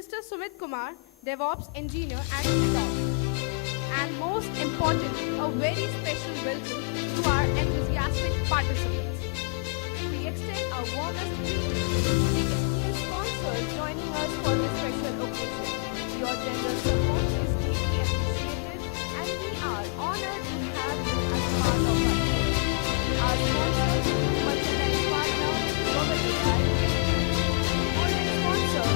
Mr. Sumit Kumar, DevOps engineer at Keynote. And most importantly, a very special welcome to our enthusiastic participants. We extend our warmest greetings to the esteemed sponsors joining us for this special occasion. Your generous support is deeply appreciated and we are honored to have you as part of our team. Our sponsors, merchandise partner, Pillai, golden sponsor,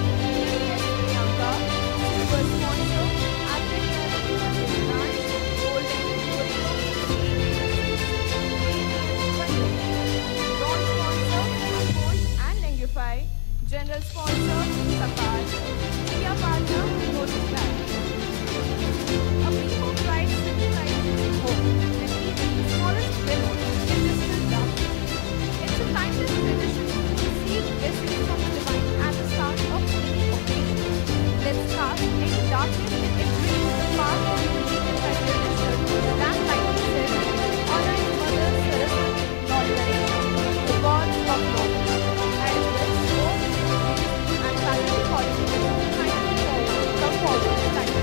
Priyanka, silver sponsor, Dignitary branch, golden bronze sponsor, Gold and Lengify, general sponsor, Sapal, media partner, Notice Bank. A people pride symbolizes hope, and even the smallest balloon can distill darkness. It's a timeless tradition to seek blessings from the divine at the start of any occasion. Let's cast any darkness it brings the path of the created by the Lord, that like he said, honoring Mother Saraswati, Lord Ganesha, the God of knowledge. And let's go and faculty coordinators kindly come forward to thank you.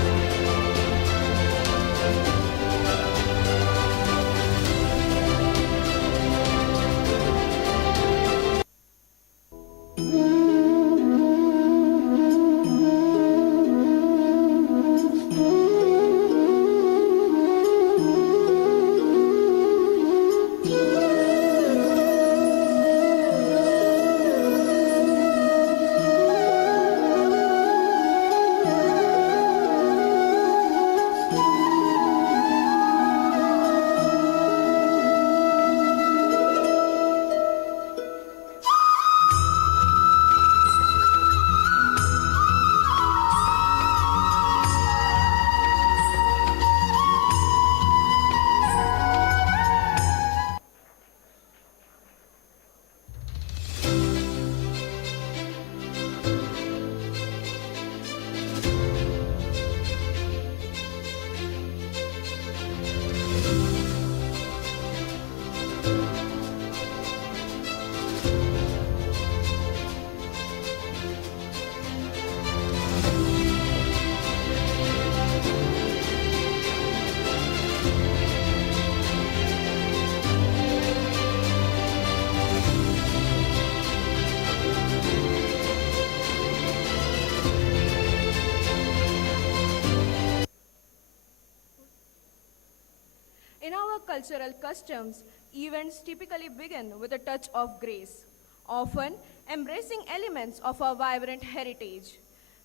In our cultural customs, events typically begin with a touch of grace, often embracing elements of our vibrant heritage.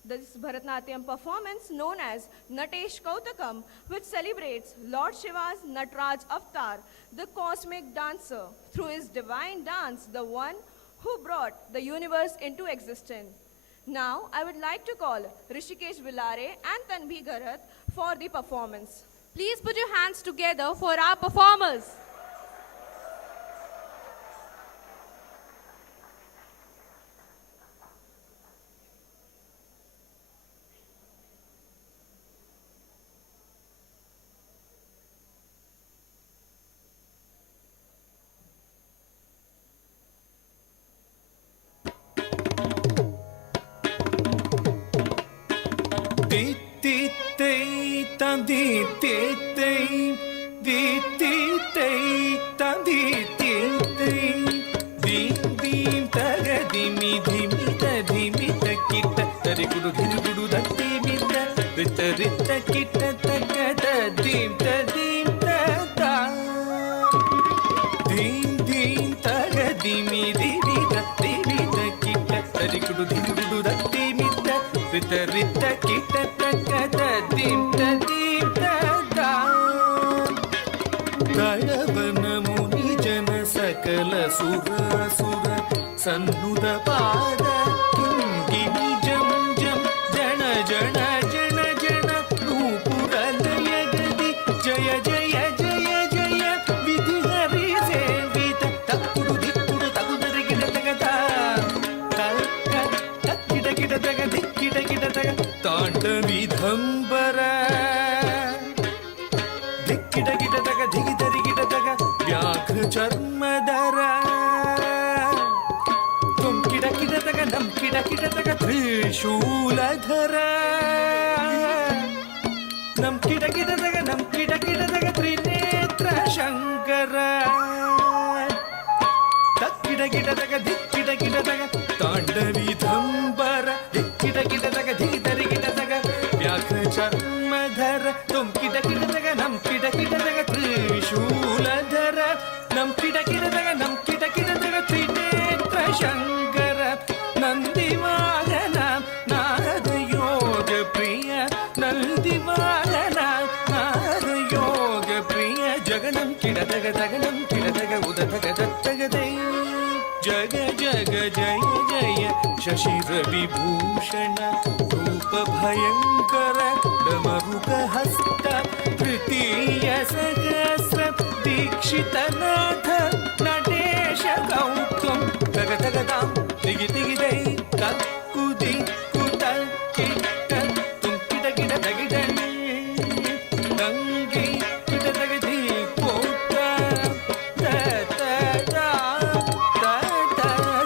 This Bharatanatyam performance, known as Natesh Kautakam, which celebrates Lord Shiva's Natraj Avatar, the cosmic dancer, through his divine dance, the one who brought the universe into existence. Now, I would like to call Rishikesh Vilare and Tanvi Garath for the performance. Please put your hands together for our performers. Tum kida kida taga nam kida kida taga three त्रिशूलधर नम किटकिटदग त्रिनेत्र शंकर तक्किटकिटदग धिक्किटकिटदग तांडवीधंबर धिक्किटकिटदग धितरिकिटदग व्याघ्रचर्मधर तुम किटकिटदग नम किटकिटदग त्रिशूलधर नम किटकिटदग त्रिनेत्र शंकर नंदिवाहन नारद योग प्रिय नंदिवाहन नारद योग प्रिय जगनं किडदग उदधग दत्तगदै जग जग जय जय शशिर विभूषण रूप भयंकर डमरुक हस्त तृतीय सहस्र दीक्षितनाथ नटेश गौतम तग तगदां तिगि तिगि दै तक्कुदि कुतक्किट तुम किट किट तगिडन् तंगि किट तगदि पोत त त ता त त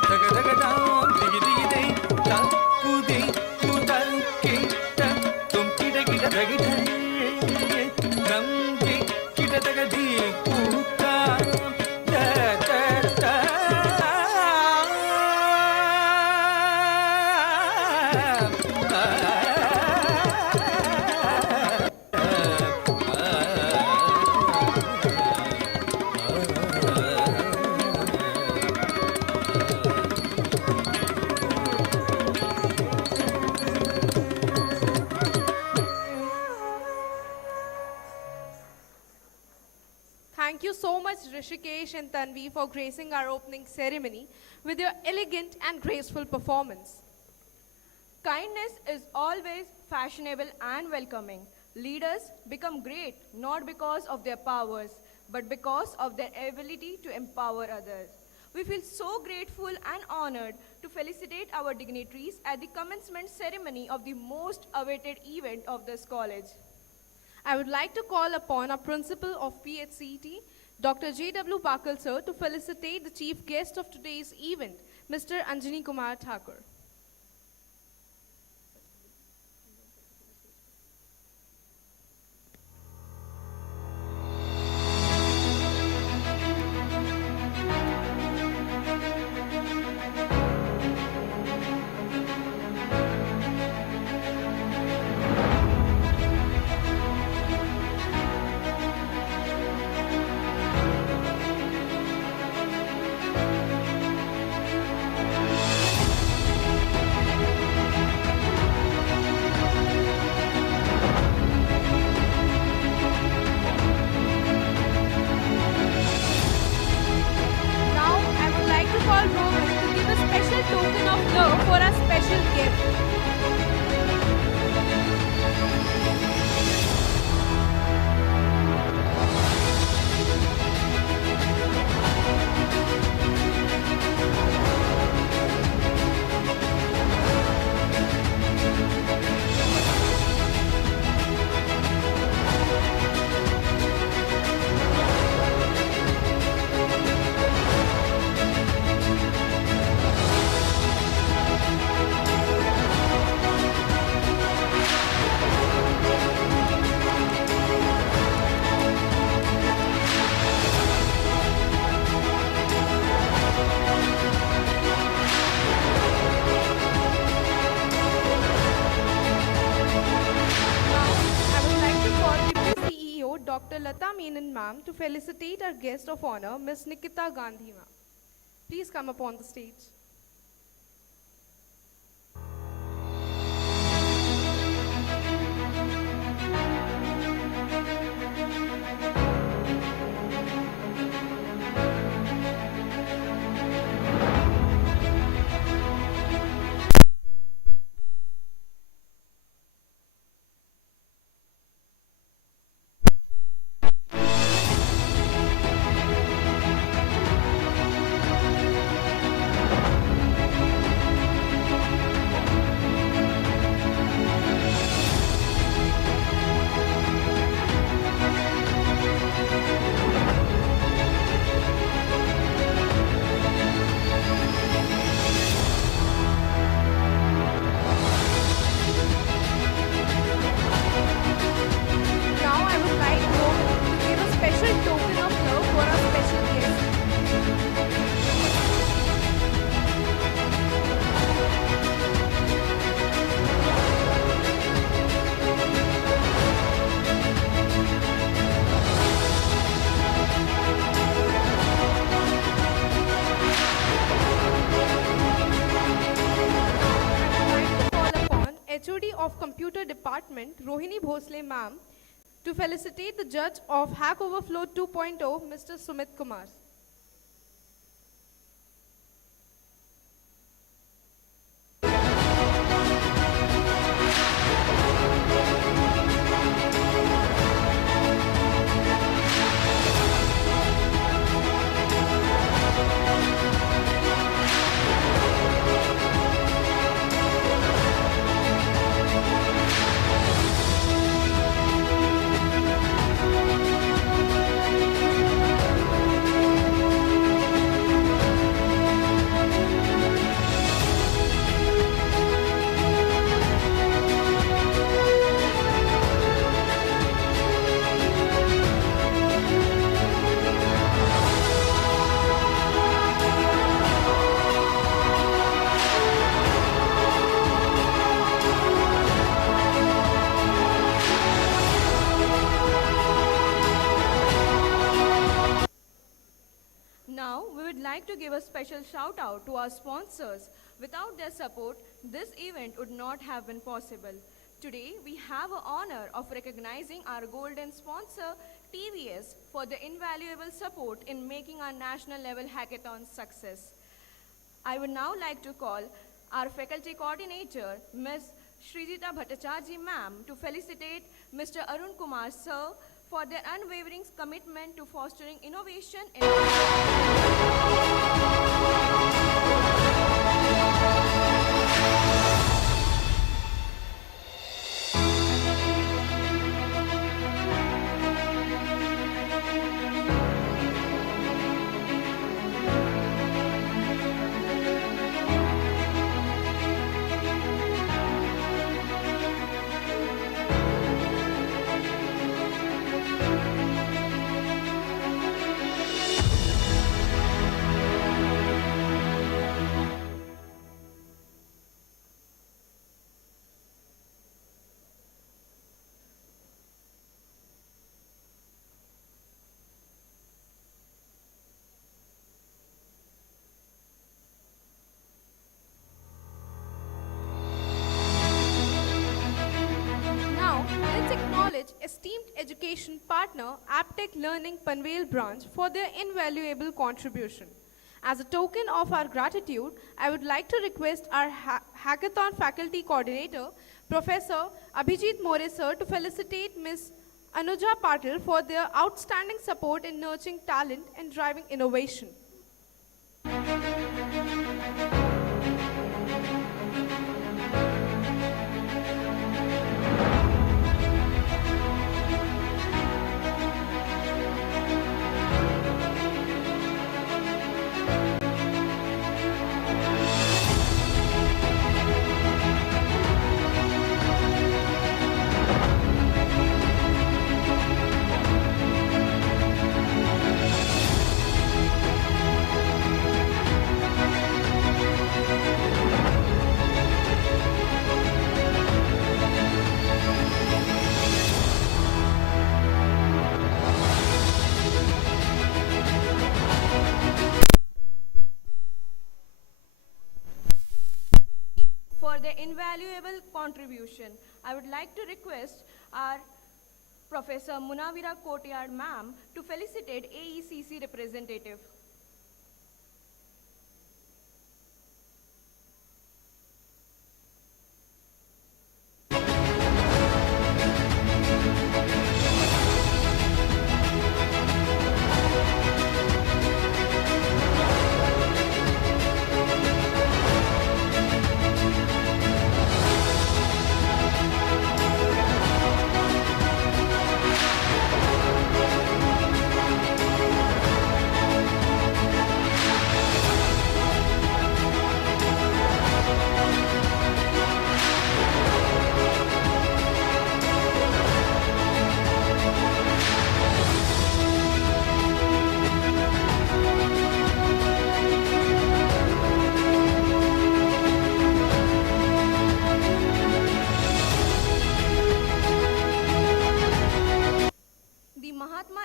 तग तगदां तिगि तिगि दै तक्कुदि कुतक्किट तुम किट किट तगिडन् तंगि किट तगदि पोत त त ता Thank you so much, Rishikesh and Tanvi, for gracing our opening ceremony with your elegant and graceful performance. Kindness is always fashionable and welcoming. Leaders become great not because of their powers, but because of their ability to empower others. We feel so grateful and honored to felicitate our dignitaries at the commencement ceremony of the most awaited event of this college. I would like to call upon our principal of PHCT, Dr. J.W. Bakal sir, to felicitate the chief guest of today's event, Mr. Anjani Kumar Thakur. Token of love for a special gift. Dr. Lata Menon ma'am to felicitate our guest of honor, Ms. Nikita Gandhi ma'am. Please come upon the stage. HOD of Computer Department, Rohini Bhosle ma'am, to felicitate the judge of HackOverflow 2.0, Mr. Sumit Kumar. Now, we would like to give a special shout out to our sponsors. Without their support, this event would not have been possible. Today, we have the honor of recognizing our golden sponsor, TVS, for the invaluable support in making our national level hackathon success. I would now like to call our faculty coordinator, Ms. Srijita Bhattacharjee ma'am, to felicitate Mr. Arun Kumar sir for their unwavering commitment to fostering innovation in Let's acknowledge esteemed education partner Aptech Learning Panvel branch for their invaluable contribution. As a token of our gratitude, I would like to request our hackathon faculty coordinator, Professor Abhijit More sir, to felicitate Ms. Anuja Patil for their outstanding support in nurturing talent and driving innovation. For their invaluable contribution, I would like to request our Professor Munawira Kotyard ma'am to felicitate AECC representative.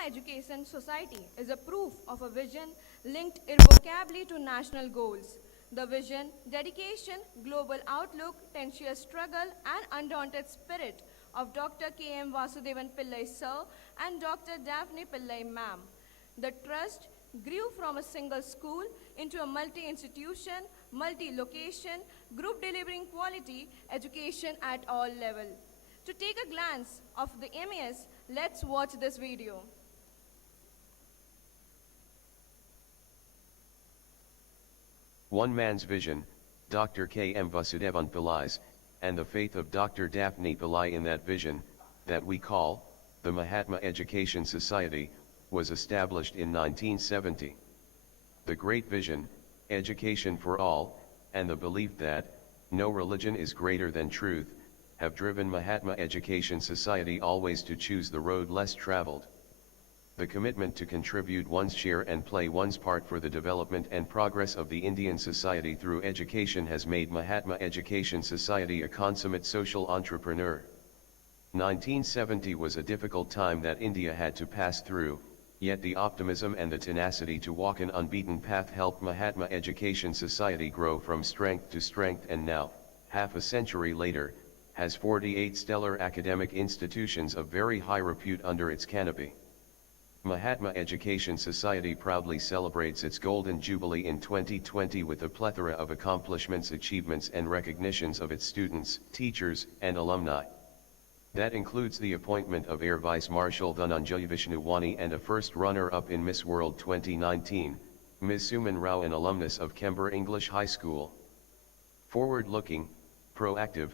Education Society is a proof of a vision linked irrevocably to national goals. The vision, dedication, global outlook, tenacious struggle, and undaunted spirit of Dr. K.M. Vasudevan Pillai Sir and Dr. Daphne Pillai Ma'am. The trust grew from a single school into a multi-institution, multi-location, group delivering quality education at all levels. To take a glance of the MES, let's watch this video. One man's vision, Dr. K.M. Vasudevan Pillai's, and the faith of Dr. Daphne Pillai in that vision, that we call, the Mahatma Education Society, was established in 1970. The great vision, education for all, and the belief that, no religion is greater than truth, have driven Mahatma Education Society always to choose the road less traveled. The commitment to contribute one's share and play one's part for the development and progress of the Indian society through education has made Mahatma Education Society a consummate social entrepreneur. 1970 was a difficult time that India had to pass through, yet the optimism and the tenacity to walk an unbeaten path helped Mahatma Education Society grow from strength to strength, and now, half a century later, has 48 stellar academic institutions of very high repute under its canopy. Mahatma Education Society proudly celebrates its Golden Jubilee in 2020 with a plethora of accomplishments, achievements and recognitions of its students, teachers, and alumni. That includes the appointment of Air Vice Marshal Dhananjay Vishnuvani and a first runner-up in Miss World 2019, Ms. Suman Rao, an alumnus of Kember English High School. Forward-looking, proactive,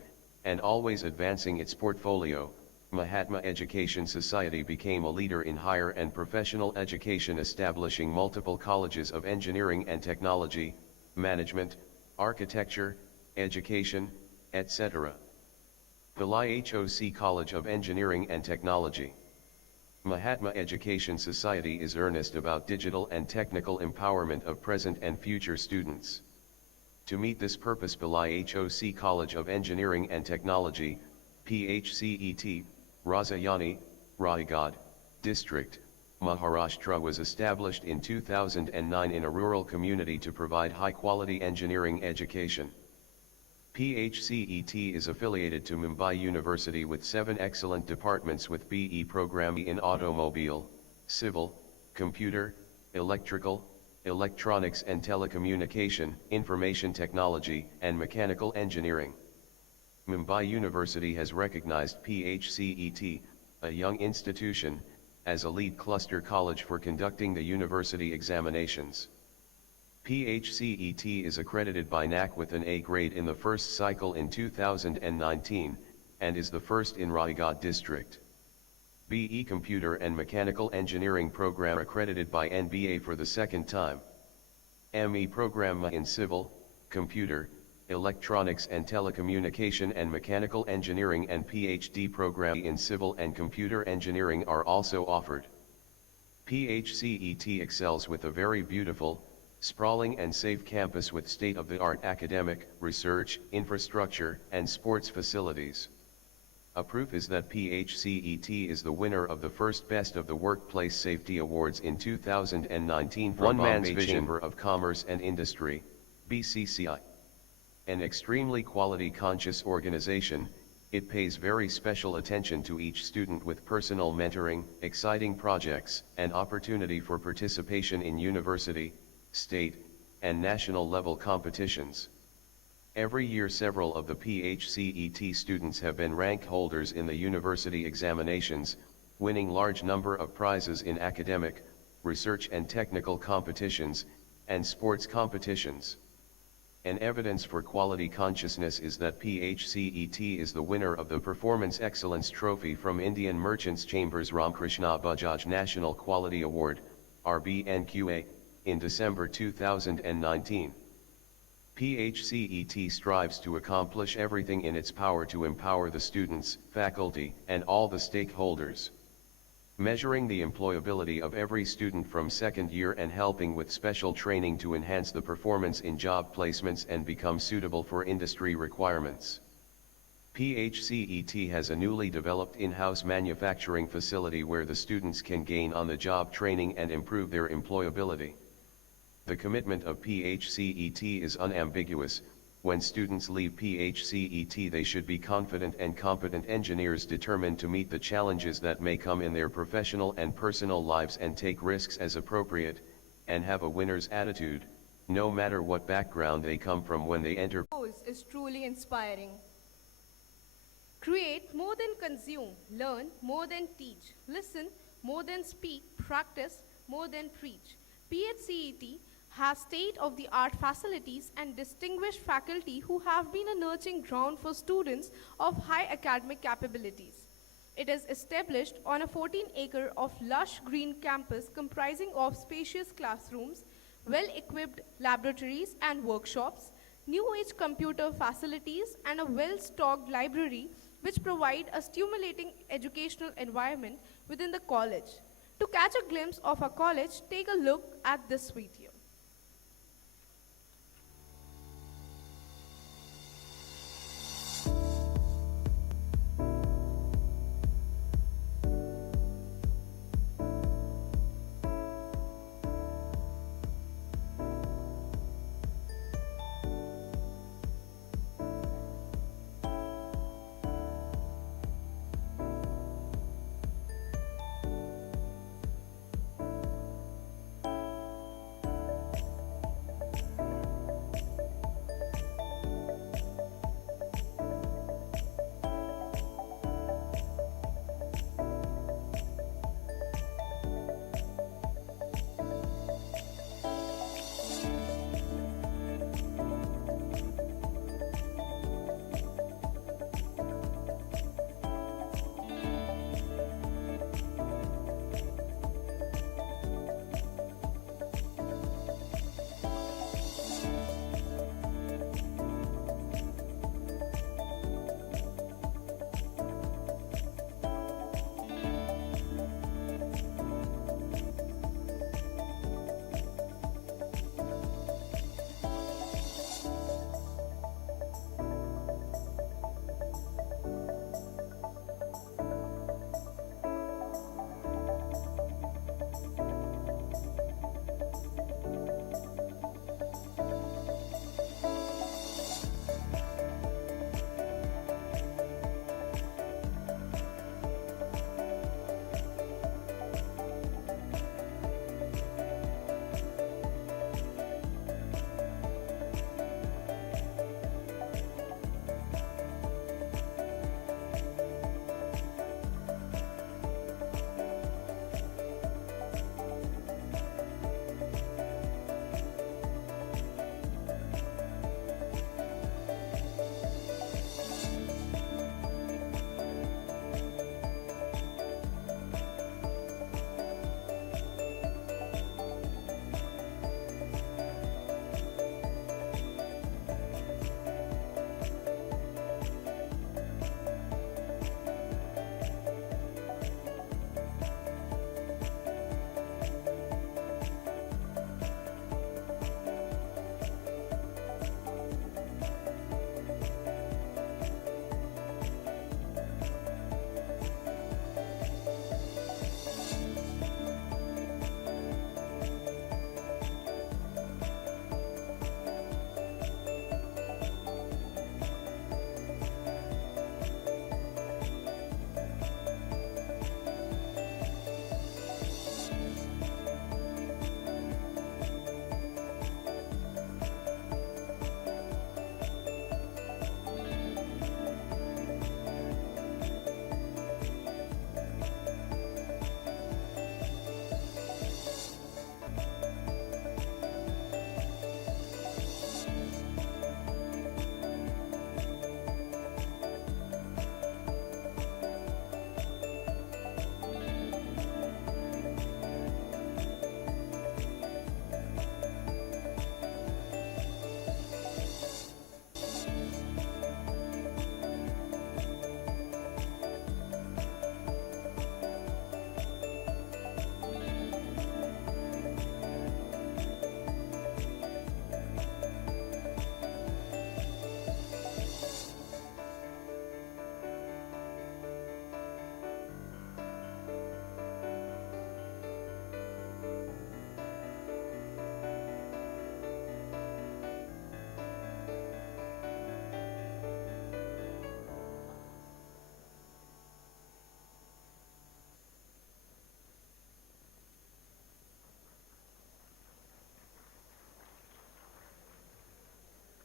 and always advancing its portfolio, Mahatma Education Society became a leader in higher and professional education, establishing multiple colleges of engineering and technology, management, architecture, education, etc. Pillai HOC College of Engineering and Technology. Mahatma Education Society is earnest about digital and technical empowerment of present and future students. To meet this purpose, Pillai HOC College of Engineering and Technology, PHCET, Rasayani, Raigad, District, Maharashtra was established in 2009 in a rural community to provide high-quality engineering education. PHCET is affiliated to Mumbai University with 7 excellent departments with BE program in automobile, civil, computer, electrical, electronics and telecommunication, information technology, and mechanical engineering. Mumbai University has recognized PHCET, a young institution, as a lead cluster college for conducting the university examinations. PHCET is accredited by NAC with an A grade in the first cycle in 2019, and is the first in Raigad district. BE Computer and Mechanical Engineering program accredited by NBA for the second time. ME program in Civil, Computer, Electronics and Telecommunication and Mechanical Engineering and PhD program in Civil and Computer Engineering are also offered. PHCET excels with a very beautiful, sprawling and safe campus with state-of-the-art academic, research, infrastructure, and sports facilities. A proof is that PHCET is the winner of the first Best of the Workplace Safety Awards in 2019 from Bombay Chamber of Commerce and Industry, BCCI. An extremely quality-conscious organization, it pays very special attention to each student with personal mentoring, exciting projects, and opportunity for participation in university, state, and national level competitions. Every year several of the PHCET students have been rank holders in the university examinations, winning large number of prizes in academic, research and technical competitions, and sports competitions. An evidence for quality consciousness is that PHCET is the winner of the Performance Excellence Trophy from Indian Merchants Chambers Ramkrishna Bajaj National Quality Award, RBNQA, in December 2019. PHCET strives to accomplish everything in its power to empower the students, faculty, and all the stakeholders. Measuring the employability of every student from second year and helping with special training to enhance the performance in job placements and become suitable for industry requirements. PHCET has a newly developed in-house manufacturing facility where the students can gain on-the-job training and improve their employability. The commitment of PHCET is unambiguous. When students leave PHCET, they should be confident and competent engineers determined to meet the challenges that may come in their professional and personal lives and take risks as appropriate, and have a winner's attitude, no matter what background they come from when they enter. Is truly inspiring. Create more than consume, learn more than teach, listen more than speak, practice more than preach. PHCET has state-of-the-art facilities and distinguished faculty who have been a nurturing ground for students of high academic capabilities. It is established on a 14-acre of lush green campus comprising of spacious classrooms, well-equipped laboratories and workshops, new-age computer facilities, and a well-stocked library which provide a stimulating educational environment within the college. To catch a glimpse of our college, take a look at this video.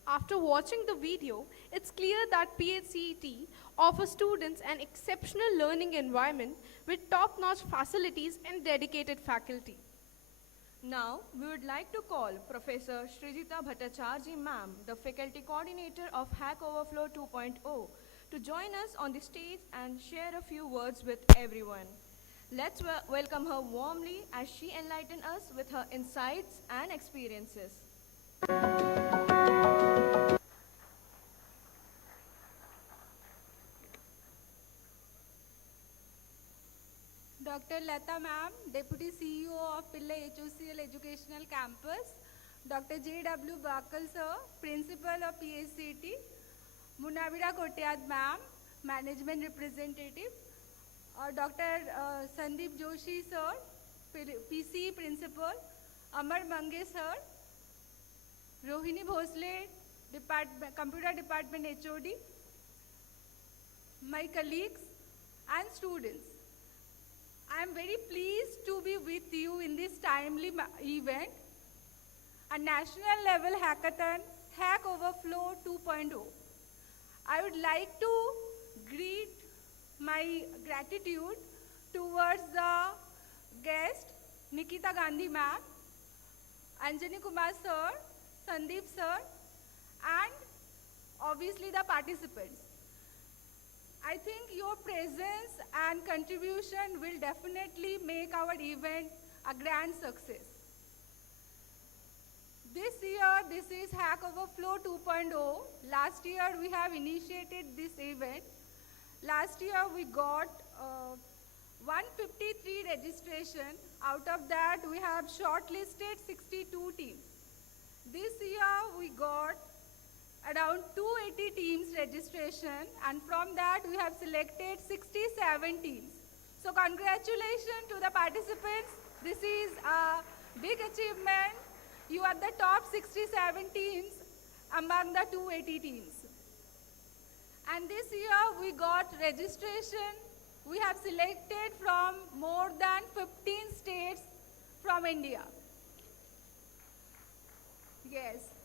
After watching the video, it's clear that PHCET offers students an exceptional learning environment with top-notch facilities and dedicated faculty. Now, we would like to call Professor Srijita Bhattacharjee Ma'am, the Faculty Coordinator of HackOverflow 2.0, to join us on the stage and share a few words with everyone. Let's welcome her warmly as she enlightens us with her insights and experiences. Dr. Lata Ma'am, Deputy CEO of Pillai HOCL Educational Campus, Dr. J.W. Bakal Sir, Principal of PHCT, Munavira Kotyad Ma'am, Management Representative, Dr. Sandeep Joshi Sir, PC Principal, Amar Mange Sir, Rohini Bhosle, Computer Department HOD, my colleagues and students. I am very pleased to be with you in this timely event, a national level hackathon, HackOverflow 2.0. I would like to greet my gratitude towards the guest, Nikita Gandhi ma'am, Anjani Kumar sir, Sandeep sir, and obviously the participants. I think your presence and contribution will definitely make our event a grand success. This year, this is HackOverflow 2.0. Last year, we have initiated this event. Last year, we got 153 registration. Out of that, we have shortlisted 62 teams. This year, we got around 280 teams registration, and from that we have selected 67 teams. So congratulations to the participants. This is a big achievement. You are the top 67 teams among the 280 teams. And this year we got registration. We have selected from more than 15 states from India. Yes.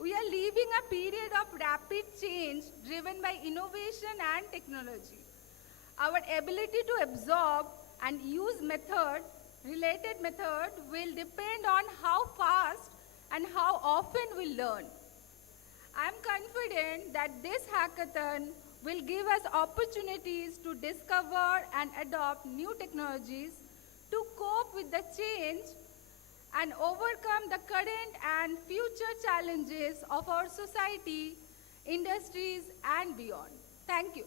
We are living a period of rapid change driven by innovation and technology. Our ability to absorb and use related method will depend on how fast and how often we learn. I am confident that this hackathon will give us opportunities to discover and adopt new technologies to cope with the change and overcome the current and future challenges of our society, industries, and beyond. Thank you.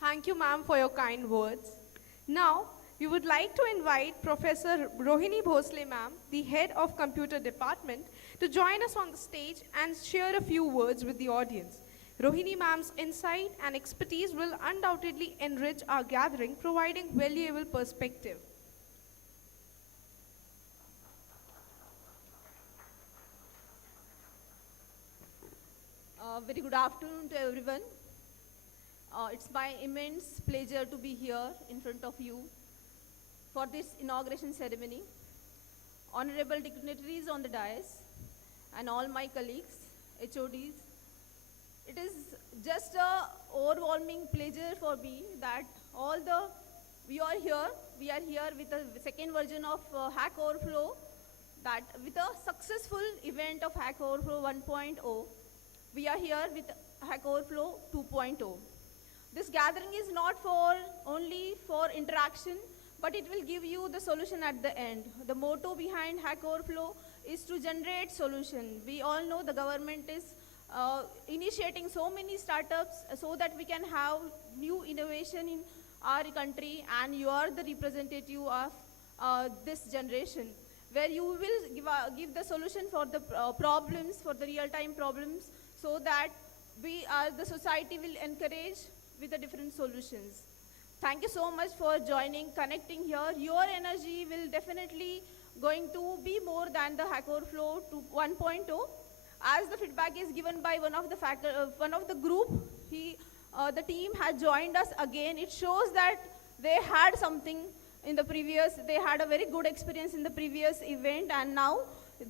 Thank you, ma'am, for your kind words. Now, we would like to invite Professor Rohini Bhosle, ma'am, the head of Computer Department, to join us on the stage and share a few words with the audience. Rohini ma'am's insight and expertise will undoubtedly enrich our gathering, providing valuable perspective. Very good afternoon to everyone. It's my immense pleasure to be here in front of you for this inauguration ceremony. Honorable dignitaries on the dais and all my colleagues, HODs, it is just a overwhelming pleasure for me that we are here with the second version of HackOverflow, that with a successful event of HackOverflow 1.0, we are here with HackOverflow 2.0. This gathering is not only for interaction, but it will give you the solution at the end. The motto behind HackOverflow is to generate solution. We all know the government is initiating so many startups so that we can have new innovation in our country, and you are the representative of this generation, where you will give the solution for the problems, for the real-time problems, so that the society will encourage with the different solutions. Thank you so much for joining, connecting here. Your energy will definitely going to be more than the HackOverflow 1.0. As the feedback is given by one of the group, the team has joined us again. It shows that they had something in the previous, they had a very good experience in the previous event, and now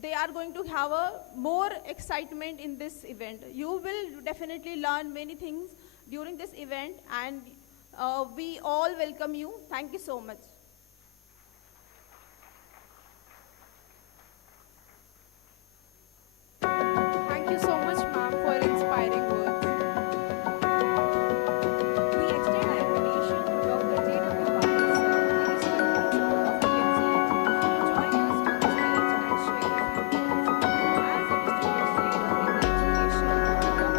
they are going to have a more excitement in this event. You will definitely learn many things during this event, and we all welcome you. Thank you so much. Thank you so much, ma'am, for inspiring words. We extend our invitation to Dr. J.W. Patil, sir, Additional Principal of PNC, to join us on the stage and share a few words. As a distinguished leader in the education, Dr. Patil,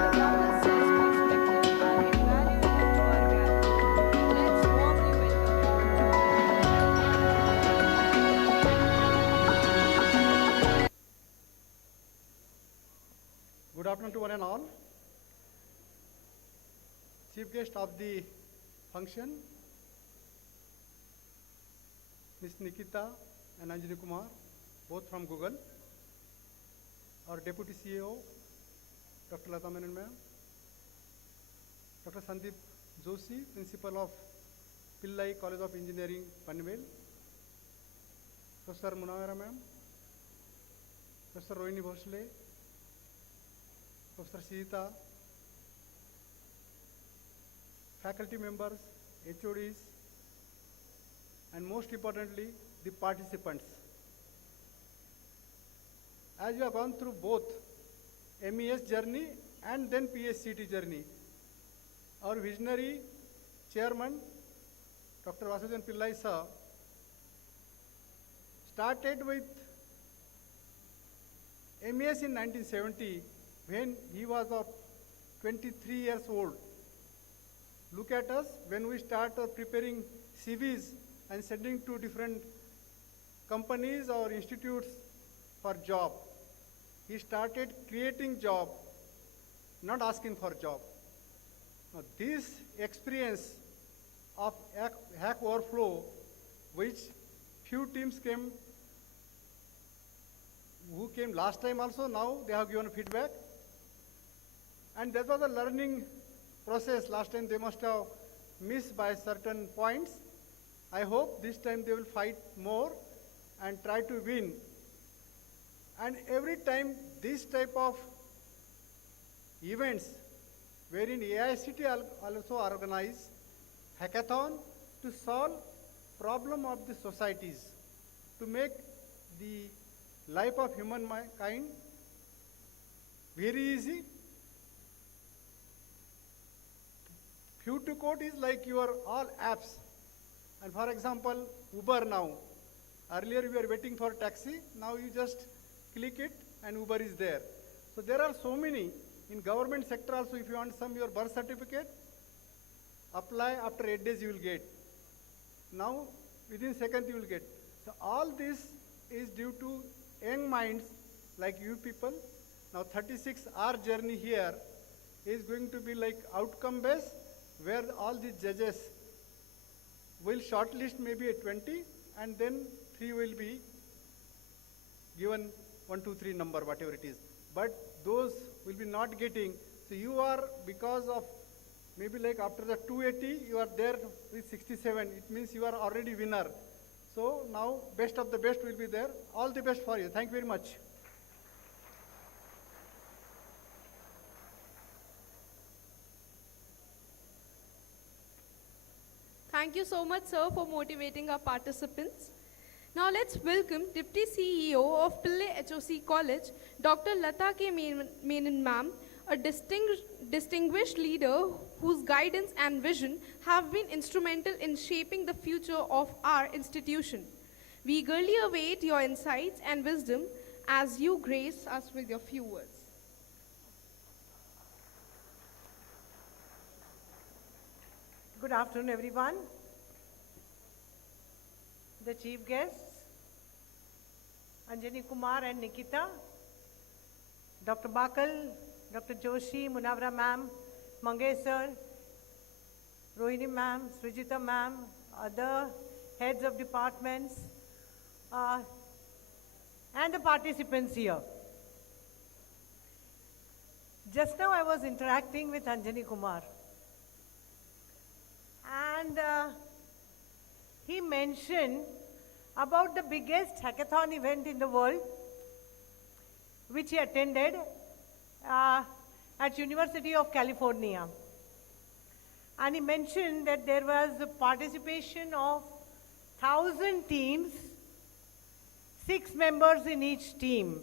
sir's perspective are invaluable to our gathering. Let's warmly welcome him. Good afternoon to one and all. Chief guest of the function, Ms. Nikita and Anjali Kumar, both from Google. Our Deputy CEO, Dr. Lata Menon ma'am, Dr. Sandeep Joshi, Principal of Pillai College of Engineering, Panvel, Professor Munawara ma'am, Professor Rohini Bhosle, Professor Sita, faculty members, HODs, and most importantly, the participants. As you have gone through both MES journey and then PSCT journey, our visionary chairman, Dr. Rasayani Pillai sir, started with MES in 1970 when he was of 23 years old. Look at us when we start preparing CVs and sending to different companies or institutes for job. He started creating job, not asking for job. Now this experience of Hack Overflow, which few teams came, who came last time also, now they have given feedback. And that was a learning process. Last time they must have missed by certain points. I hope this time they will fight more and try to win. And every time this type of events, wherein AICT also organize hackathon to solve problem of the societies, to make the life of humankind very easy. Few to quote is like your all apps. And for example, Uber now. Earlier we were waiting for taxi, now you just click it and Uber is there. So there are so many. In government sector also, if you want your birth certificate, apply, after 8 days you will get. Now within seconds you will get. So all this is due to young minds like you people. Now 36-hour journey here is going to be like outcome based, where all the judges will shortlist maybe a 20 and then 3 will be given 1, 2, 3 number, whatever it is. But those will be not getting. So you are, because of maybe like after the 280, you are there with 67. It means you are already winner. So now best of the best will be there. All the best for you. Thank you very much. Thank you so much, sir, for motivating our participants. Now let's welcome Deputy CEO of Pillai HOC College, Dr. Lata K. Menon ma'am, a distinguished leader whose guidance and vision have been instrumental in shaping the future of our institution. We eagerly await your insights and wisdom as you grace us with your few words. Good afternoon, everyone. The chief guests, Anjani Kumar and Nikita, Dr. Bakal, Dr. Joshi, Munawara ma'am, Mangesh sir, Rohini ma'am, Srijita ma'am, other heads of departments, and the participants here. Just now I was interacting with Anjani Kumar. And he mentioned about the biggest hackathon event in the world, which he attended at University of California. And he mentioned that there was a participation of 1,000 teams, 6 members in each team,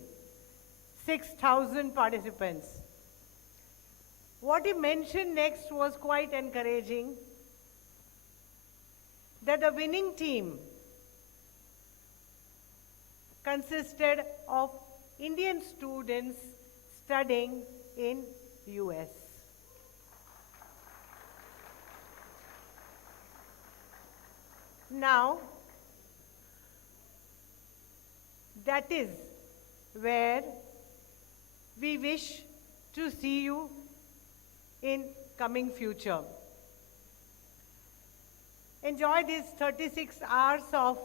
6,000 participants. What he mentioned next was quite encouraging, that the winning team consisted of Indian students studying in US. Now, that is where we wish to see you in coming future. Enjoy these 36 hours of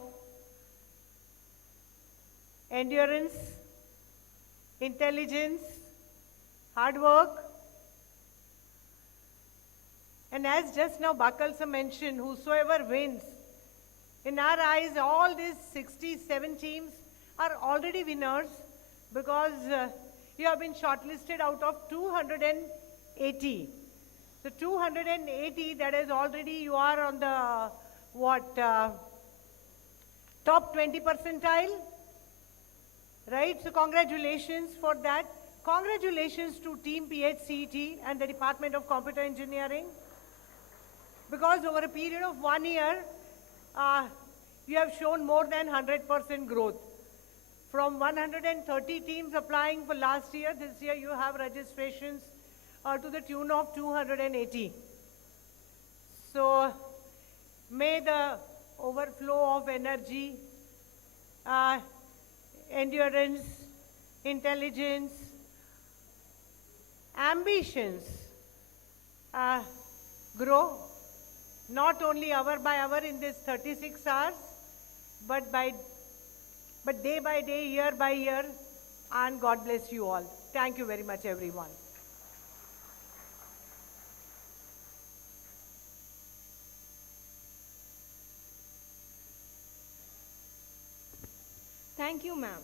endurance, intelligence, hard work. And as just now Bakalsa mentioned, whosoever wins, in our eyes, all these 67 teams are already winners because you have been shortlisted out of 280. So 280, that is already you are on the, top 20 percentile, right? So congratulations for that. Congratulations to Team PHCET and the Department of Computer Engineering, because over a period of 1 year, you have shown more than 100% growth. From 130 teams applying for last year, this year you have registrations to the tune of 280. So may the overflow of energy, endurance, intelligence, ambitions grow, not only hour by hour in this 36 hours, but day by day, year by year, and God bless you all. Thank you very much, everyone. Thank you, ma'am.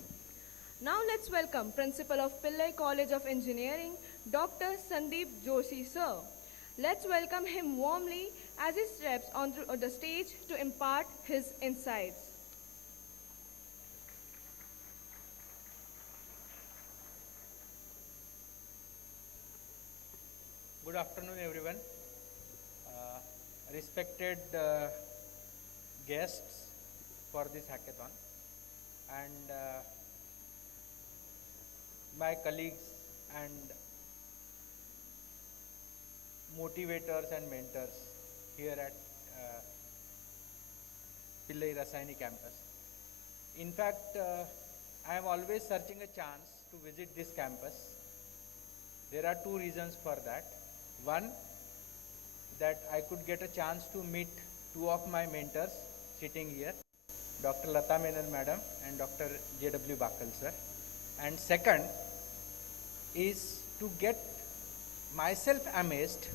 Now let's welcome Principal of Pillai College of Engineering, Dr. Sandeep Joshi, sir. Let's welcome him warmly as he steps onto the stage to impart his insights. Good afternoon, everyone. Respected guests for this hackathon, and my colleagues and motivators and mentors here at Pillai Rasayani campus. In fact, I am always searching a chance to visit this campus. There are two reasons for that. One, that I could get a chance to meet two of my mentors sitting here, Dr. Lata Menon madam and Dr. J.W. Bakal sir. And second is to get myself amazed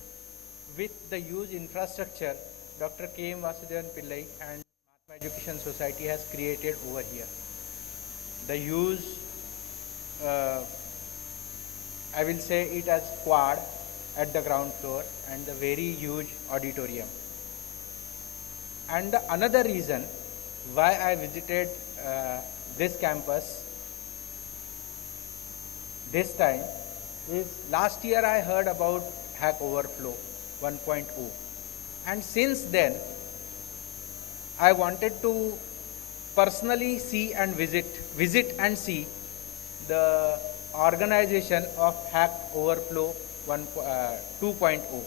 with the huge infrastructure Dr. K.M. Vasudevan Pillai and Mahatma Education Society has created over here. The huge, I will say it as quad at the ground floor and the very huge auditorium. And the another reason why I visited this campus this time is last year I heard about HackOverflow 1.0, and since then I wanted to personally see and visit and see the organization of HackOverflow 2.0,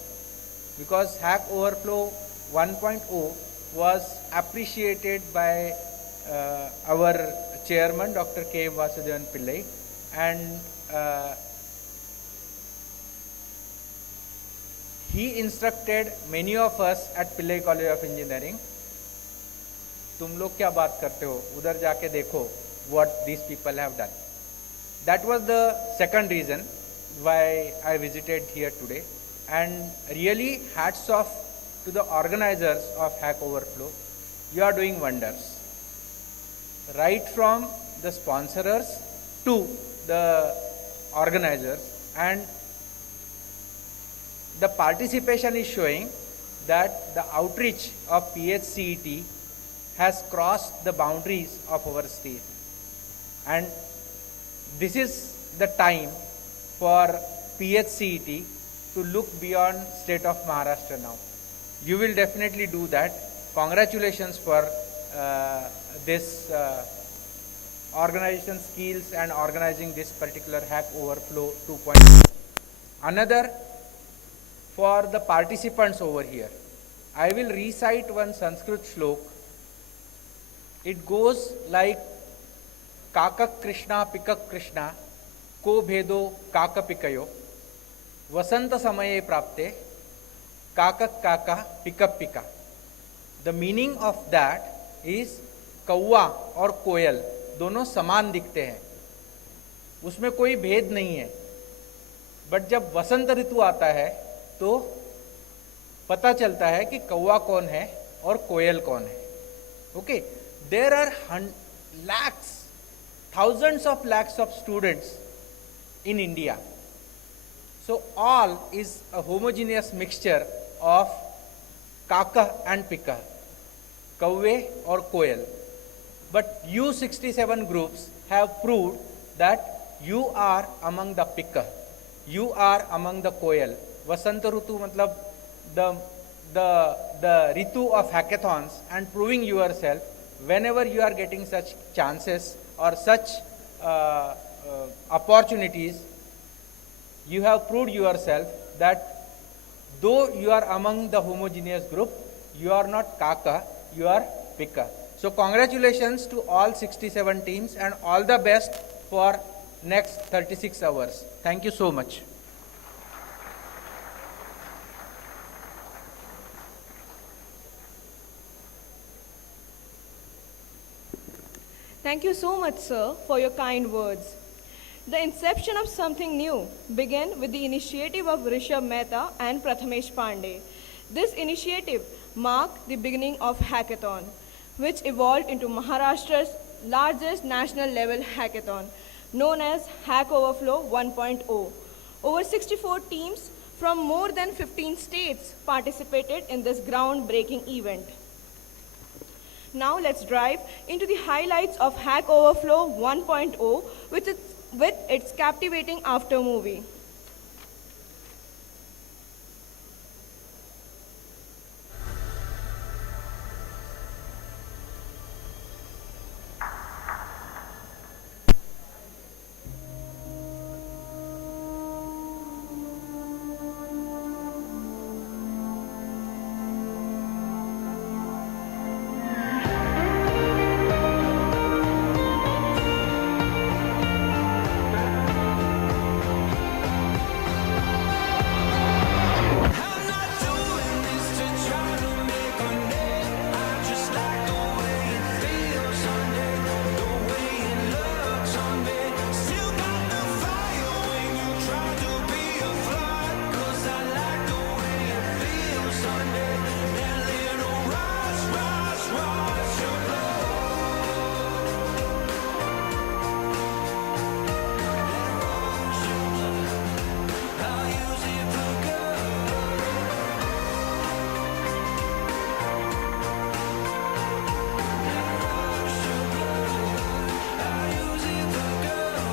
because HackOverflow 1.0 was appreciated by our chairman Dr. K. Vasudevan Pillai, and he instructed many of us at Pillai College of Engineering, तुम लोग क्या बात करते हो, उधर जाके देखो what these people have done. That was the second reason why I visited here today, and really hats off to the organizers of HackOverflow you are doing wonders. Right from the sponsors to the organizers, and the participation is showing that the outreach of PHCET has crossed the boundaries of our state. And this is the time for PHCET to look beyond state of Maharashtra now. You will definitely do that. Congratulations for this organization skills and organizing this particular Hack Overflow 2.0. Another for the participants over here. I will recite one Sanskrit shlok. It goes like Kakak Krishna Pikak Krishna Ko Bhedo Kaka Pikayo Vasanta Samaye Prapte Kakak Kaka Pikap Pika. The meaning of that is कौवा और कोयल दोनों समान दिखते हैं, उसमें कोई भेद नहीं है, बट जब वसंत ऋतु आता है तो पता चलता है कि कौवा कौन है और कोयल कौन है. Okay, there are lakhs, thousands of lakhs of students in India. So all is a homogeneous mixture of kaka and pika, kauve or koyal. But you 67 groups have proved that you are among the pika, you are among the koyal. Vasanta Ritu matlab the Ritu of hackathons, and proving yourself whenever you are getting such chances or such opportunities, you have proved yourself that though you are among the homogeneous group, you are not kaka, you are pika. So congratulations to all 67 teams and all the best for next 36 hours. Thank you so much. Thank you so much, sir, for your kind words. The inception of something new began with the initiative of Rishabh Mehta and Prathamesh Pandey. This initiative marked the beginning of hackathon, which evolved into Maharashtra's largest national level hackathon, known as HackOverflow 1.0. Over 64 teams from more than 15 states participated in this groundbreaking event. Now let's dive into the highlights of HackOverflow 1.0 with its captivating after movie.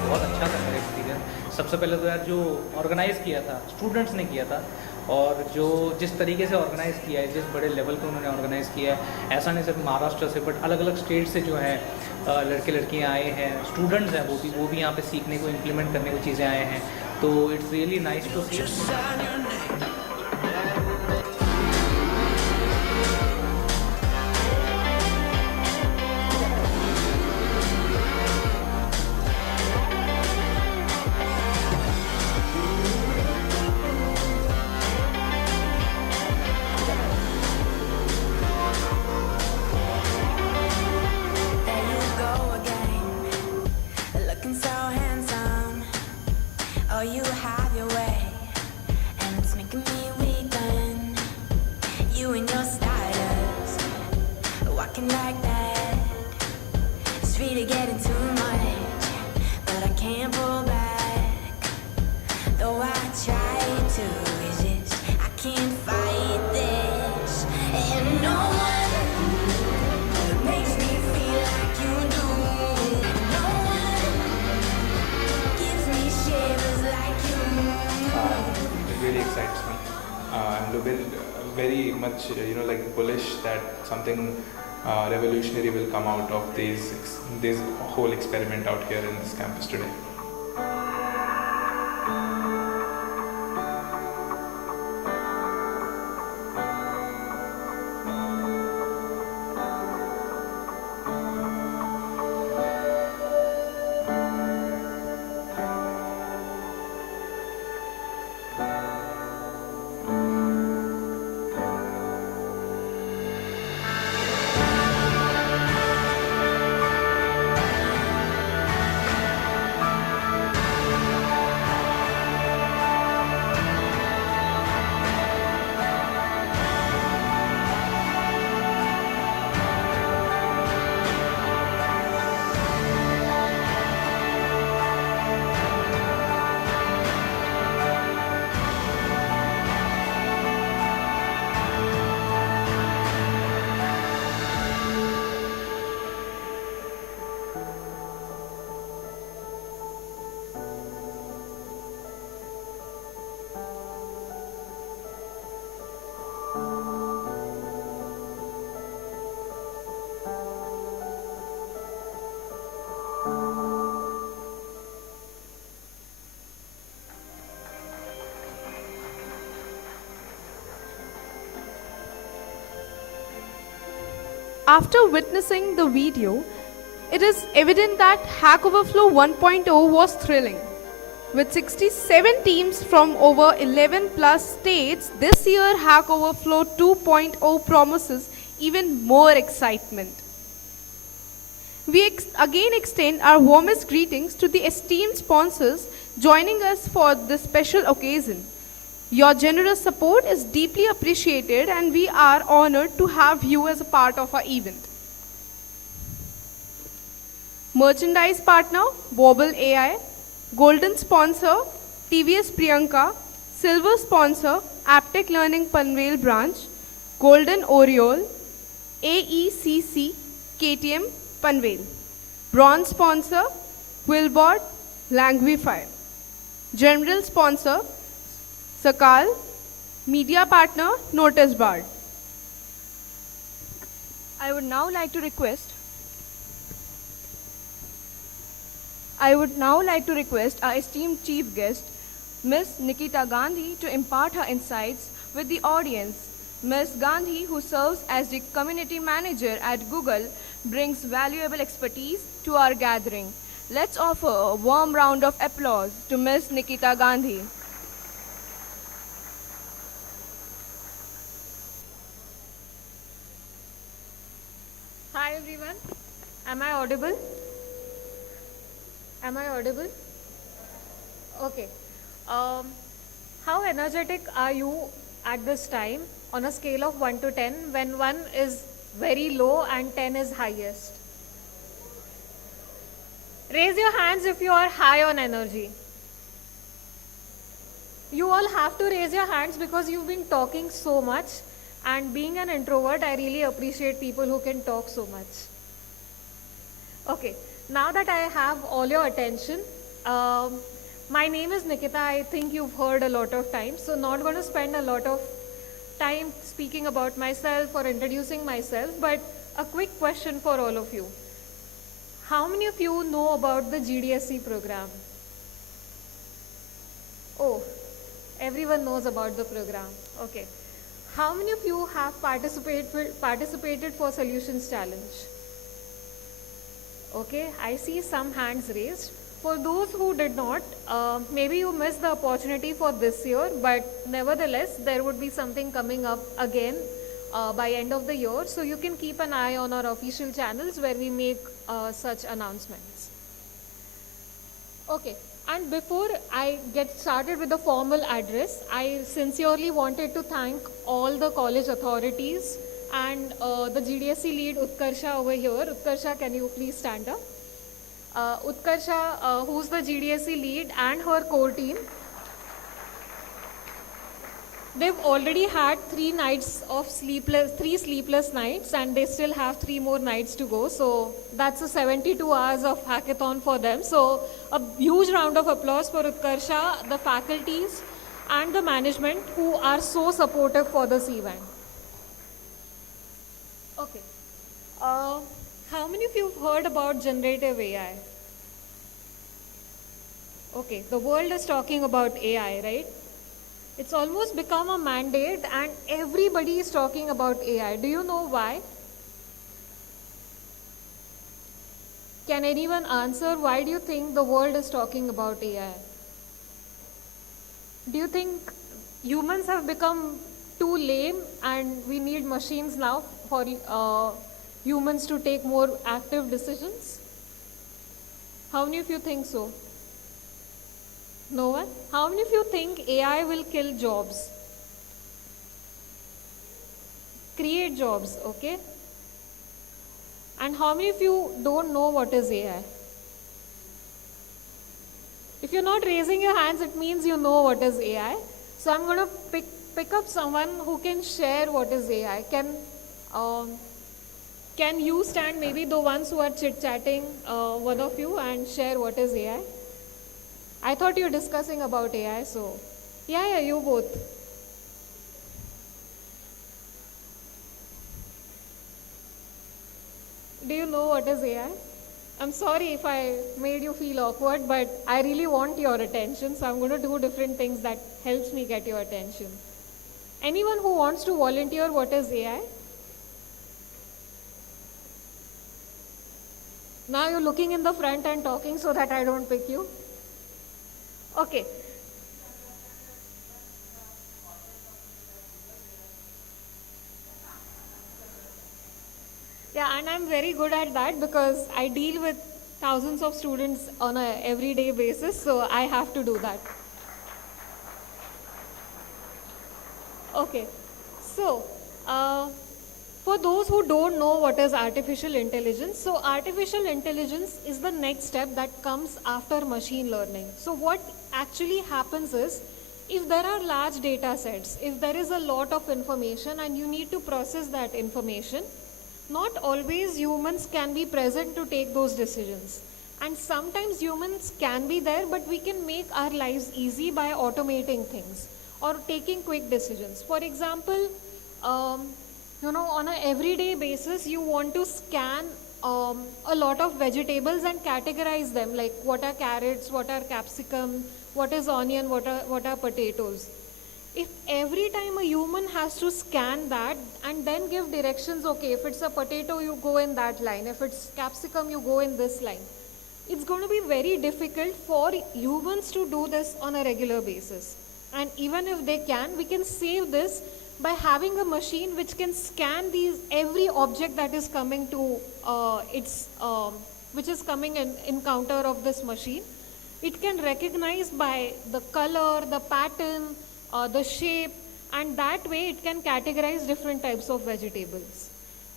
बहुत अच्छा था मेरा experience. सबसे पहले तो यार जो organise किया था स्टूडेंट्स ने किया था, और जो जिस तरीके से ऑर्गेनाइज़ किया है, जिस बड़े लेवल पे उन्होंने ऑर्गेनाइज़ किया है, ऐसा नहीं सिर्फ महाराष्ट्र से बट अलग अलग स्टेट से जो हैं लड़के लड़कियाँ आए हैं, स्टूडेंट्स हैं, वो भी यहाँ पे सीखने को, इम्प्लीमेंट करने को चीज़ें आए हैं. तो it's really nice to see. Oh, you have your way, and it's making me It's really getting too much, but I can't pull back. Though I try to resist, I can't fight this. And no one makes me feel like you do. No one gives me shivers like you. It really excites me. I'm very much, like bullish that something revolutionary will come out of this whole experiment out here in this campus today. After witnessing the video, it is evident that HackOverflow 1.0 was thrilling. With 67 teams from over 11 plus states, this year HackOverflow 2.0 promises even more excitement. We again extend our warmest greetings to the esteemed sponsors joining us for this special occasion. Your generous support is deeply appreciated and we are honored to have you as a part of our event. Merchandise partner, Wobble AI. Golden sponsor, TVS Priyanka. Silver sponsor, Aptech Learning Panvel branch. Golden Oriole, AECC, KTM Panvel. Bronze sponsor, Quillboard, Languify. General sponsor, Sakal. Media partner, Notice Board. I would now like to request our esteemed chief guest, Ms. Nikita Gandhi, to impart her insights with the audience. Ms. Gandhi, who serves as the community manager at Google, brings valuable expertise to our gathering. Let's offer a warm round of applause to Ms. Nikita Gandhi. Hi everyone, am I audible? Am I audible? Okay. How energetic are you at this time on a scale of 1 to 10 when 1 is very low and 10 is highest? Raise your hands if you are high on energy. You all have to raise your hands because you've been talking so much, and being an introvert, I really appreciate people who can talk so much. Okay, now that I have all your attention, my name is Nikita. I think you've heard a lot of times, so not going to spend a lot of time speaking about myself or introducing myself, but a quick question for all of you. How many of you know about the GDSC program? Oh, everyone knows about the program. Okay. How many of you have participated for Solutions Challenge? Okay, I see some hands raised. For those who did not, maybe you missed the opportunity for this year, but nevertheless, there would be something coming up again by end of the year. So you can keep an eye on our official channels where we make such announcements. Okay, and before I get started with the formal address, I sincerely wanted to thank all the college authorities, and the GDSC lead Utkarsha over here. Utkarsha, can you please stand up? Utkarsha, who's the GDSC lead, and her core team. They've already had 3 sleepless nights, and they still have 3 more nights to go. So that's a 72 hours of hackathon for them. So a huge round of applause for Utkarsha, the faculties, and the management who are so supportive for this event. Okay. How many of you have heard about generative AI? Okay, the world is talking about AI, right? It's almost become a mandate and everybody is talking about AI. Do you know why? Can anyone answer why do you think the world is talking about AI? Do you think humans have become too lame and we need machines now for humans to take more active decisions? How many of you think so? No one? How many of you think AI will kill jobs? Create jobs, okay? And how many of you don't know what is AI? If you're not raising your hands, it means you know what is AI. So I'm going to pick up someone who can share what is AI. Can you stand, maybe the ones who are chit-chatting, one of you, and share what is AI? I thought you were discussing about AI, so yeah, you both. Do you know what is AI? I'm sorry if I made you feel awkward, but I really want your attention, so I'm going to do different things that helps me get your attention. Anyone who wants to volunteer what is AI? Now you're looking in the front and talking so that I don't pick you. Okay. Yeah, and I'm very good at that because I deal with thousands of students on a everyday basis, so I have to do that. Okay, so for those who don't know what is artificial intelligence, so artificial intelligence is the next step that comes after machine learning. So what actually happens is, if there are large data sets, if there is a lot of information and you need to process that information, not always humans can be present to take those decisions. And sometimes humans can be there, but we can make our lives easy by automating things or taking quick decisions. For example, on an everyday basis, you want to scan a lot of vegetables and categorize them, like what are carrots, what are capsicum, what is onion, what are potatoes. If every time a human has to scan that and then give directions, okay, if it's a potato, you go in that line. If it's capsicum, you go in this line. It's going to be very difficult for humans to do this on a regular basis. And even if they can, we can save this by having a machine which can scan every object that is coming to which is coming in counter of this machine. It can recognize by the color, the pattern, the shape, and that way it can categorize different types of vegetables.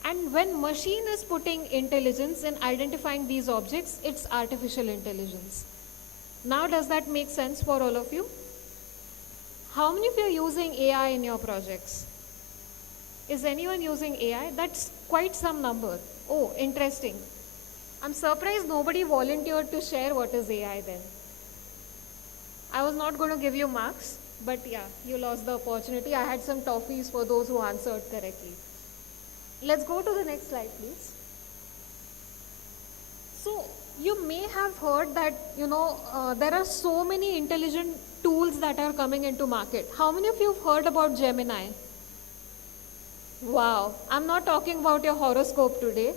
And when machine is putting intelligence in identifying these objects, it's artificial intelligence. Now does that make sense for all of you? How many of you are using AI in your projects? Is anyone using AI? That's quite some number. Oh, interesting. I'm surprised nobody volunteered to share what is AI then. I was not going to give you marks, but yeah, you lost the opportunity. I had some toffees for those who answered correctly. Let's go to the next slide, please. So, you may have heard that, there are so many intelligent tools that are coming into market. How many of you have heard about Gemini? Wow, I'm not talking about your horoscope today.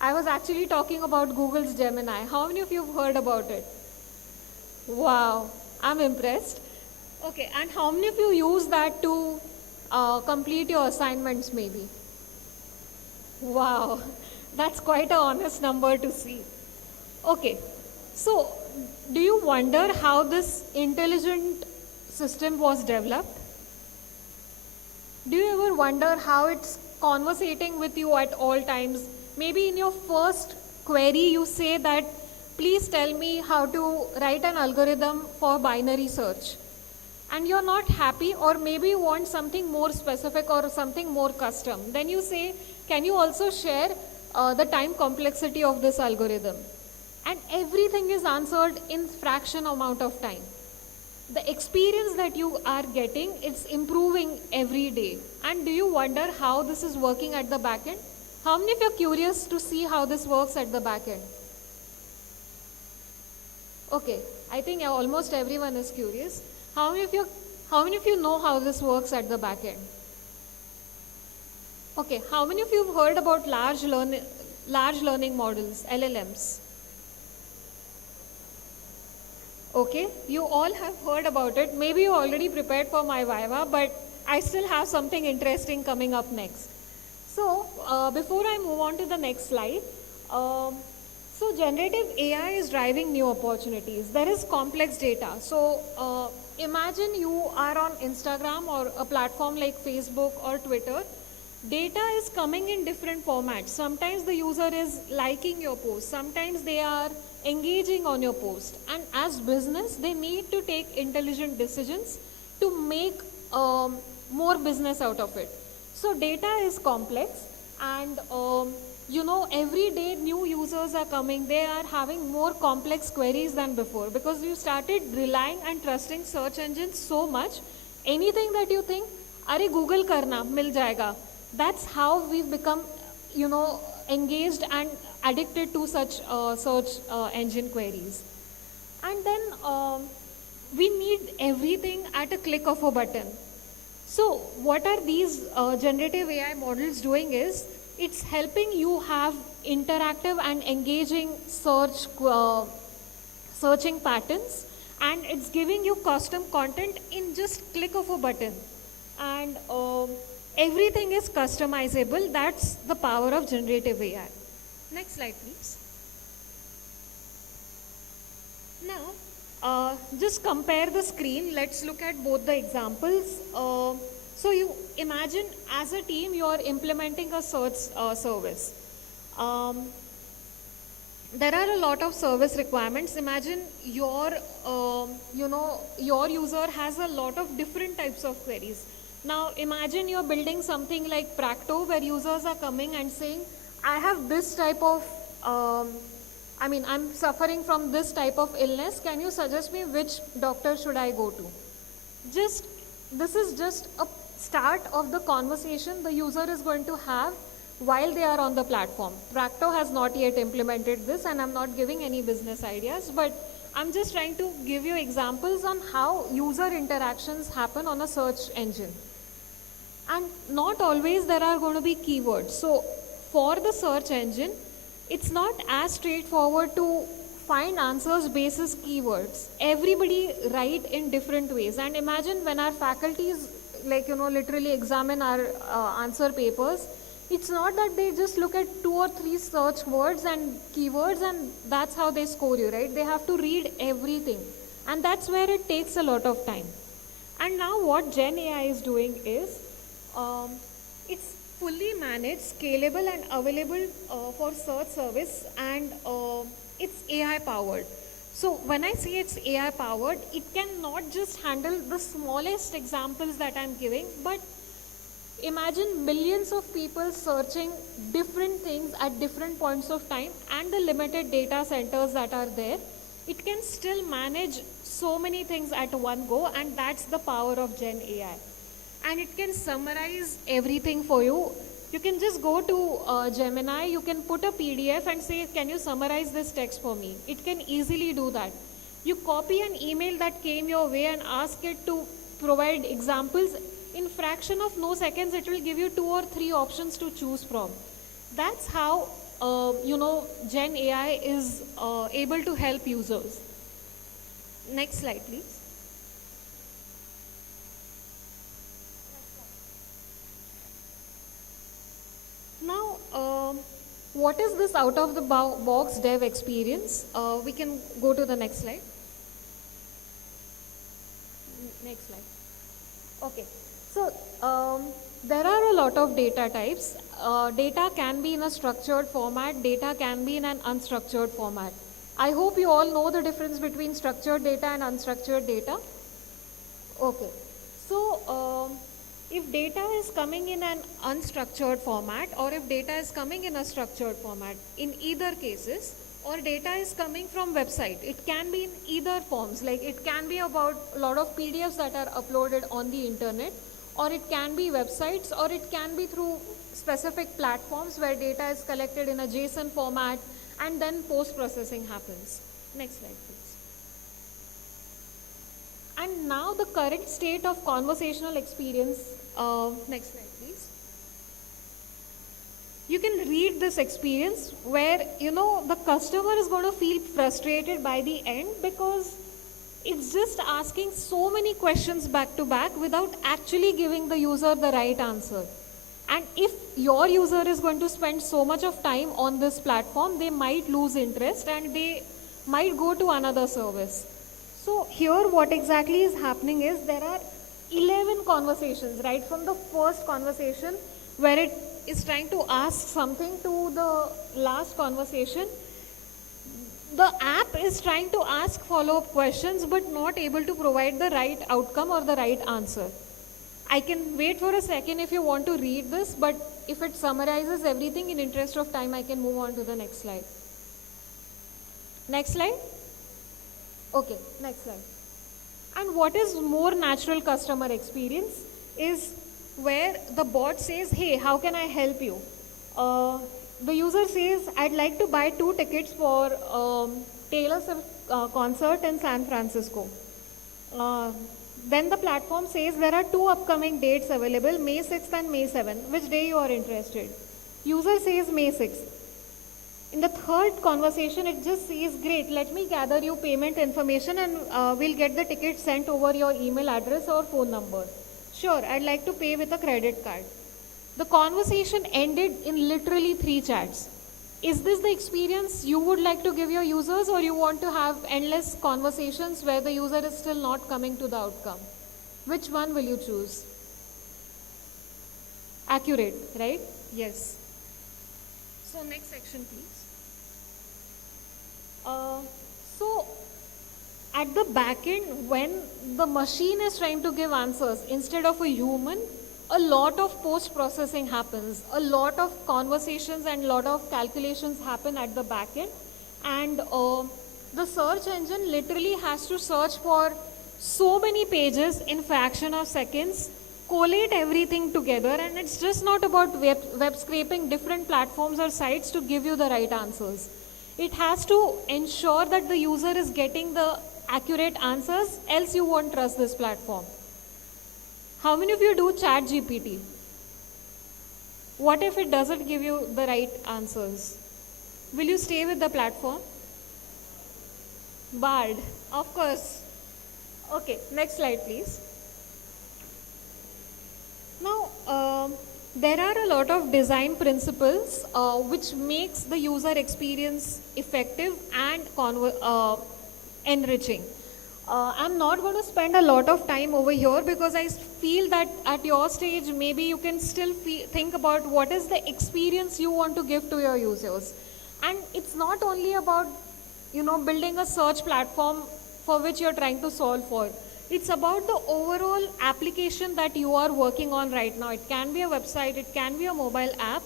I was actually talking about Google's Gemini. How many of you have heard about it? Wow, I'm impressed. Okay, and how many of you use that to complete your assignments maybe? Wow, that's quite an honest number to see. Okay, so do you wonder how this intelligent system was developed? Do you ever wonder how it's conversating with you at all times. Maybe in your first query, you say that, please tell me how to write an algorithm for binary search. And you're not happy, or maybe you want something more specific or something more custom. Then you say, can you also share the time complexity of this algorithm? And everything is answered in fraction amount of time. The experience that you are getting, it's improving every day. And do you wonder how this is working at the back end? How many of you are curious to see how this works at the back end? Okay, I think almost everyone is curious. How many of you know how this works at the back end? Okay, how many of you have heard about large learning models, LLMs? Okay, you all have heard about it. Maybe you already prepared for my Viva, but I still have something interesting coming up next. So, before I move on to the next slide, so generative AI is driving new opportunities. There is complex data. So, imagine you are on Instagram or a platform like Facebook or Twitter. Data is coming in different formats. Sometimes the user is liking your post. Sometimes they are engaging on your post. And as business, they need to take intelligent decisions to make more business out of it. So data is complex, and every day new users are coming. They are having more complex queries than before, because you started relying and trusting search engines so much. Anything that you think, अरे Google करना मिल जाएगा. That's how we've become, engaged and addicted to such search engine queries. And then we need everything at a click of a button. So what are these generative AI models doing is, it's helping you have interactive and engaging searching patterns, and it's giving you custom content in just click of a button. And everything is customizable. That's the power of generative AI. Next slide, please. Now, just compare the screen. Let's look at both the examples. So you imagine as a team, you are implementing a search service. There are a lot of service requirements. Imagine your user has a lot of different types of queries. Now imagine you're building something like Practo, where users are coming and saying, I have this type of, I'm suffering from this type of illness. Can you suggest me which doctor should I go to? This is just a start of the conversation the user is going to have while they are on the platform. Practo has not yet implemented this, and I'm not giving any business ideas, but I'm just trying to give you examples on how user interactions happen on a search engine. And not always there are going to be keywords. So for the search engine, it's not as straightforward to find answers basis keywords. Everybody write in different ways. And imagine when our faculties literally examine our answer papers, it's not that they just look at 2 or 3 search words and keywords and that's how they score you, right? They have to read everything. And that's where it takes a lot of time. And now what Gen AI is doing is, it's fully managed, scalable and available for search service, and it's AI powered. So when I say it's AI powered, it can not just handle the smallest examples that I'm giving, but imagine millions of people searching different things at different points of time, and the limited data centers that are there. It can still manage so many things at one go, and that's the power of Gen AI. And it can summarize everything for you. You can just go to Gemini, you can put a PDF and say, can you summarize this text for me? It can easily do that. You copy an email that came your way and ask it to provide examples. In fraction of no seconds, it will give you 2 or 3 options to choose from. That's how, Gen AI is able to help users. Next slide, please. Now, what is this out-of-the-box dev experience? We can go to the next slide. Next slide. Okay. So, There are a lot of data types. Data can be in a structured format, data can be in an unstructured format. I hope you all know the difference between structured data and unstructured data. Okay, so if data is coming in an unstructured format or if data is coming in a structured format, in either cases, or data is coming from website, it can be in either forms, like it can be about a lot of PDFs that are uploaded on the internet, or it can be websites, or it can be through specific platforms where data is collected in a JSON format and then post-processing happens. Next slide, please. And now the current state of conversational experience. Next slide, please. You can read this experience where, the customer is going to feel frustrated by the end because it's just asking so many questions back to back without actually giving the user the right answer. And if your user is going to spend so much of time on this platform, they might lose interest and they might go to another service. So here what exactly is happening is there are 11 conversations, right from the first conversation where it is trying to ask something to the last conversation. The app is trying to ask follow-up questions but not able to provide the right outcome or the right answer. I can wait for a second if you want to read this, but if it summarizes everything, in interest of time, I can move on to the next slide. Next slide. Okay, next slide. And what is more natural customer experience is where the bot says, hey, how can I help you? The user says, I'd like to buy 2 tickets for Taylor Swift concert in San Francisco. Then the platform says there are 2 upcoming dates available, May 6th and May 7th. Which day you are interested? User says May 6th. In the third conversation, it just says, great, let me gather your payment information and we'll get the ticket sent over your email address or phone number. Sure, I'd like to pay with a credit card. The conversation ended in literally 3 chats. Is this the experience you would like to give your users, or you want to have endless conversations where the user is still not coming to the outcome? Which one will you choose? Accurate, right? Yes. So next section, please. So at the back end, when the machine is trying to give answers instead of a human, a lot of post-processing happens, a lot of conversations and a lot of calculations happen at the back end, and the search engine literally has to search for so many pages in fraction of seconds, collate everything together, and it's just not about web scraping different platforms or sites to give you the right answers. It has to ensure that the user is getting the accurate answers, else you won't trust this platform. How many of you do ChatGPT? What if it doesn't give you the right answers? Will you stay with the platform? Barred, of course. Okay, next slide, please. Now, there are a lot of design principles which makes the user experience effective and enriching. I'm not going to spend a lot of time over here because I feel that at your stage, maybe you can still think about what is the experience you want to give to your users. And it's not only about, building a search platform for which you're trying to solve for. It's about the overall application that you are working on right now. It can be a website, it can be a mobile app.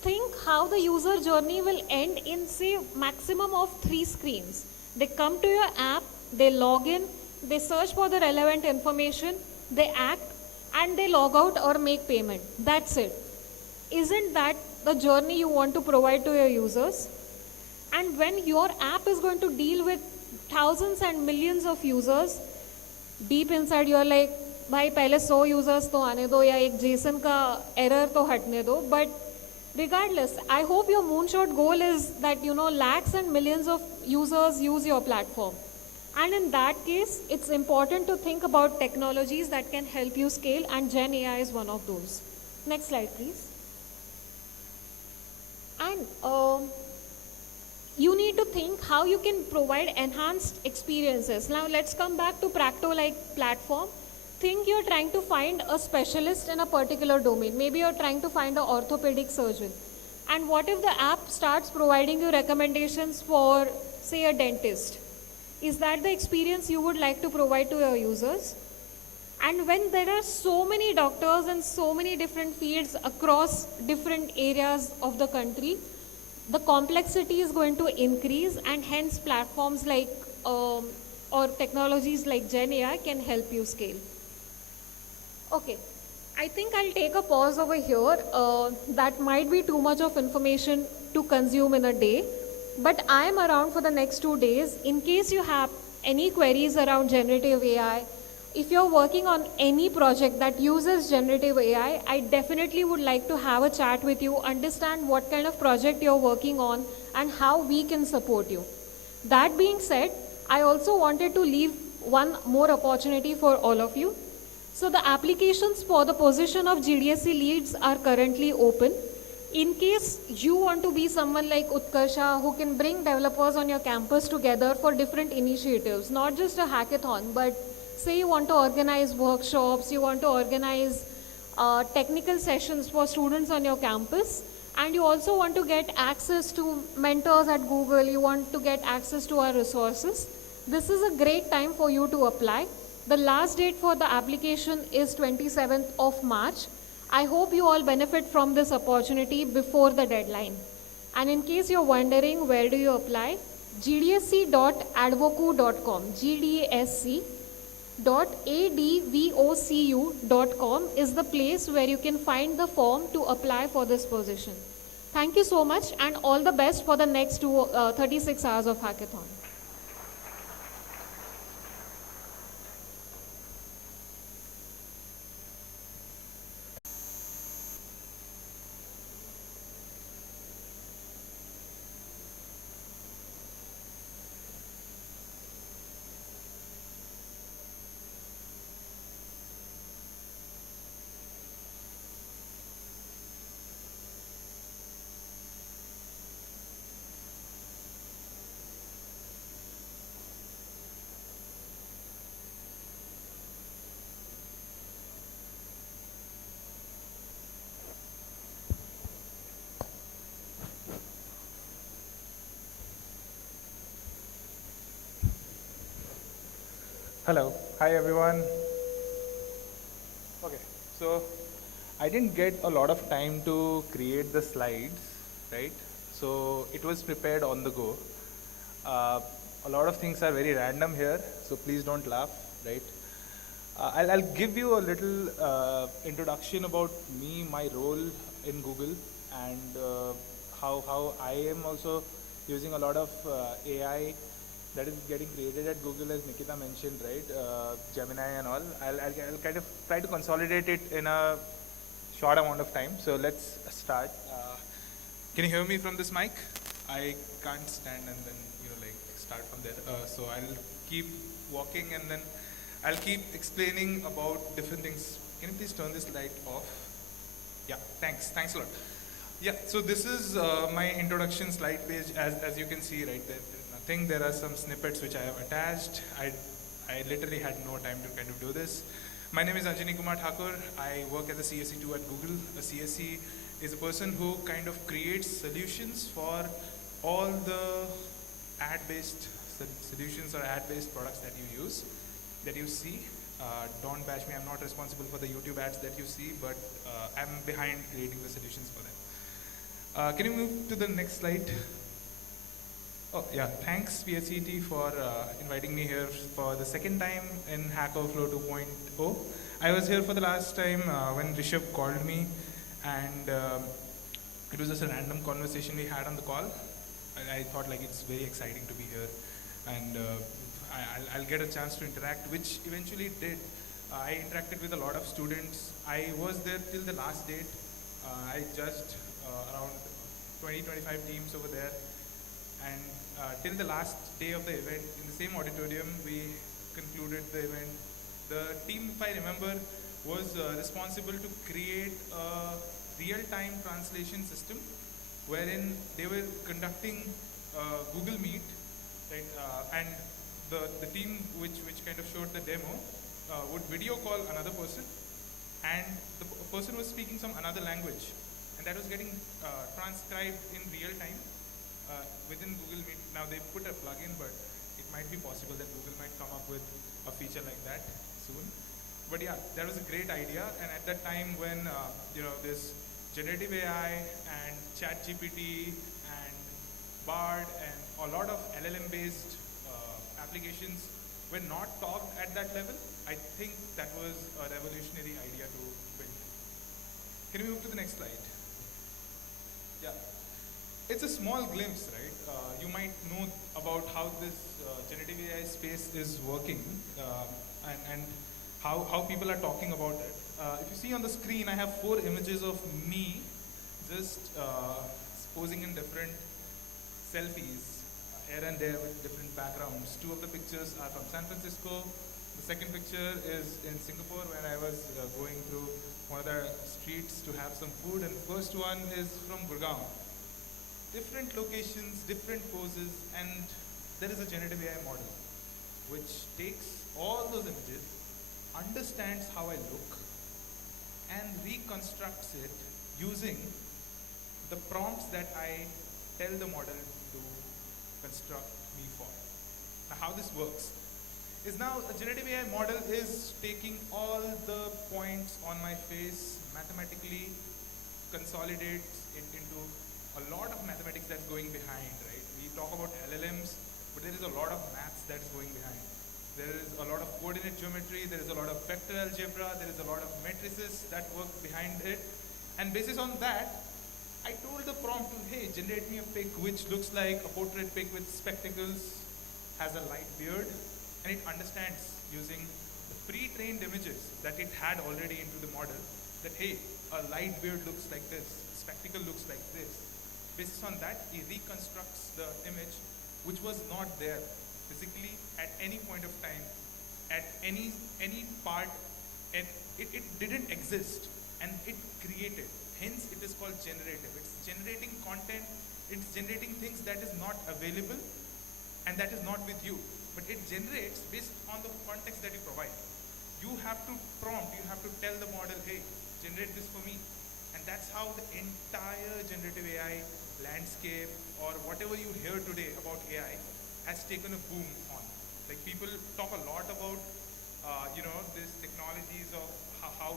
Think how the user journey will end in, say, maximum of 3 screens. They come to your app, they log in, they search for the relevant information, they act, and they log out or make payment. That's it. Isn't that the journey you want to provide to your users? And when your app is going to deal with thousands and millions of users, deep inside you're like, bhai pehle 100 users to aane do ya ek JSON ka error to hatne do. But regardless, I hope your moonshot goal is that lakhs and millions of users use your platform. And in that case, it's important to think about technologies that can help you scale, and Gen AI is one of those. Next slide, please. And you need to think how you can provide enhanced experiences. Now let's come back to Practo-like platform. think you're trying to find a specialist in a particular domain. Maybe you're trying to find an orthopedic surgeon. And what if the app starts providing you recommendations for, say, a dentist? Is that the experience you would like to provide to your users? And when there are so many doctors in so many different fields across different areas of the country, the complexity is going to increase, and hence platforms like or technologies like Gen AI can help you scale. Okay, I think I'll take a pause over here. That might be too much of information to consume in a day, but I am around for the next 2 days in case you have any queries around generative AI. If you're working on any project that uses generative AI, I definitely would like to have a chat with you, understand what kind of project you're working on and how we can support you. That being said, I also wanted to leave one more opportunity for all of you. So the applications for the position of GDSC leads are currently open. In case you want to be someone like Utkarsha who can bring developers on your campus together for different initiatives, not just a hackathon, but say you want to organize workshops, you want to organize technical sessions for students on your campus, and you also want to get access to mentors at Google, you want to get access to our resources, this is a great time for you to apply. The last date for the application is 27th of March. I hope you all benefit from this opportunity before the deadline. And in case you're wondering where do you apply, gdsc.advocu.com, gdsc.advocu.com is the place where you can find the form to apply for this position. Thank you so much and all the best for the next 36 hours of hackathon. Hello, hi everyone. Okay, so I didn't get a lot of time to create the slides, right? So it was prepared on the go. A lot of things are very random here, so please don't laugh, right? I'll give you a little introduction about me, my role in Google, and how I am also using a lot of AI that is getting created at Google, as Nikita mentioned, right? Gemini and all. I'll kind of try to consolidate it in a short amount of time. So let's start. Can you hear me from this mic? I can't stand and then start from there. So I'll keep walking and then I'll keep explaining about different things. Can you please turn this light off? Yeah, thanks a lot. Yeah, so this is my introduction slide page. As you can see right there. There are some snippets which I have attached. I literally had no time to kind of do this. My name is Anjani Kumar Thakur. I work as a CSE2 at Google. A CSE is a person who kind of creates solutions for all the ad-based solutions or ad-based products that you use, that you see. Don't bash me, I'm not responsible for the YouTube ads that you see, but I'm behind creating the solutions for them. Can you move to the next slide? Oh yeah, thanks PSCT for inviting me here for the second time in HackOverflow 2.0. I was here for the last time when Rishabh called me, and it was just a random conversation we had on the call. I thought it's very exciting to be here, and I'll get a chance to interact, which eventually did. I interacted with a lot of students. I was there till the last date. I judged around 20-25 teams over there. And till the last day of the event, in the same auditorium, we concluded the event. The team, if I remember, was responsible to create a real-time translation system wherein they were conducting Google Meet, right? And the team which kind of showed the demo would video call another person, and the person was speaking some another language, and that was getting transcribed in real time within Google Meet. Now they put a plugin, but it might be possible that Google might come up with a feature like that soon. But yeah, that was a great idea, and at that time when this generative AI and ChatGPT and Bard and a lot of LLM-based applications were not talked at that level, I think that was a revolutionary idea to build. Can we move to the next slide? Yeah. It's a small glimpse, right? You might know about how this generative AI space is working and how people are talking about it. If you see on the screen, I have 4 images of me just posing in different selfies here and there with different backgrounds. 2 of the pictures are from San Francisco. The second picture is in Singapore when I was going through one of the streets to have some food, and the first one is from Gurgaon. Different locations, different poses, and there is a generative AI model which takes all those images, understands how I look, and reconstructs it using the prompts that I tell the model to construct me for. Now how this works is now a generative AI model is taking all the points on my face, mathematically consolidates it into a lot of mathematics that's going behind, right? We talk about LLMs, but there is a lot of maths that's going behind. There is a lot of coordinate geometry, there is a lot of vector algebra, there is a lot of matrices that work behind it. And basis on that, I told the prompt to, hey, generate me a pic which looks like a portrait pic with spectacles, has a light beard, and it understands using the pre-trained images that it had already into the model that, hey, a light beard looks like this, spectacle looks like this. Based on that, he reconstructs the image which was not there physically at any point of time, at any part, and it didn't exist, and it created. Hence, it is called generative. It's generating content, it's generating things that is not available and that is not with you. But it generates based on the context that you provide. You have to prompt, you have to tell the model, hey, generate this for me. And that's how the entire generative AI landscape or whatever you hear today about AI has taken a boom on. Like people talk a lot about, these technologies of how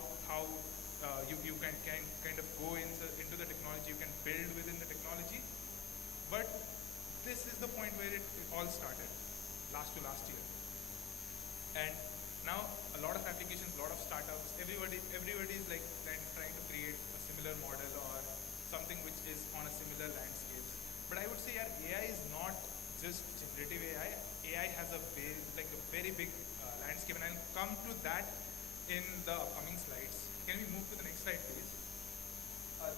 you can kind of go into the technology, you can build within the technology. But this is the point where it all started, last year. And now a lot of applications, a lot of startups, everybody is like trying to create a similar model or something which is on a similar landscape. But I would say AI is not just generative AI. AI has a very big landscape, and I'll come to that in the upcoming slides. Can we move to the next slide, please?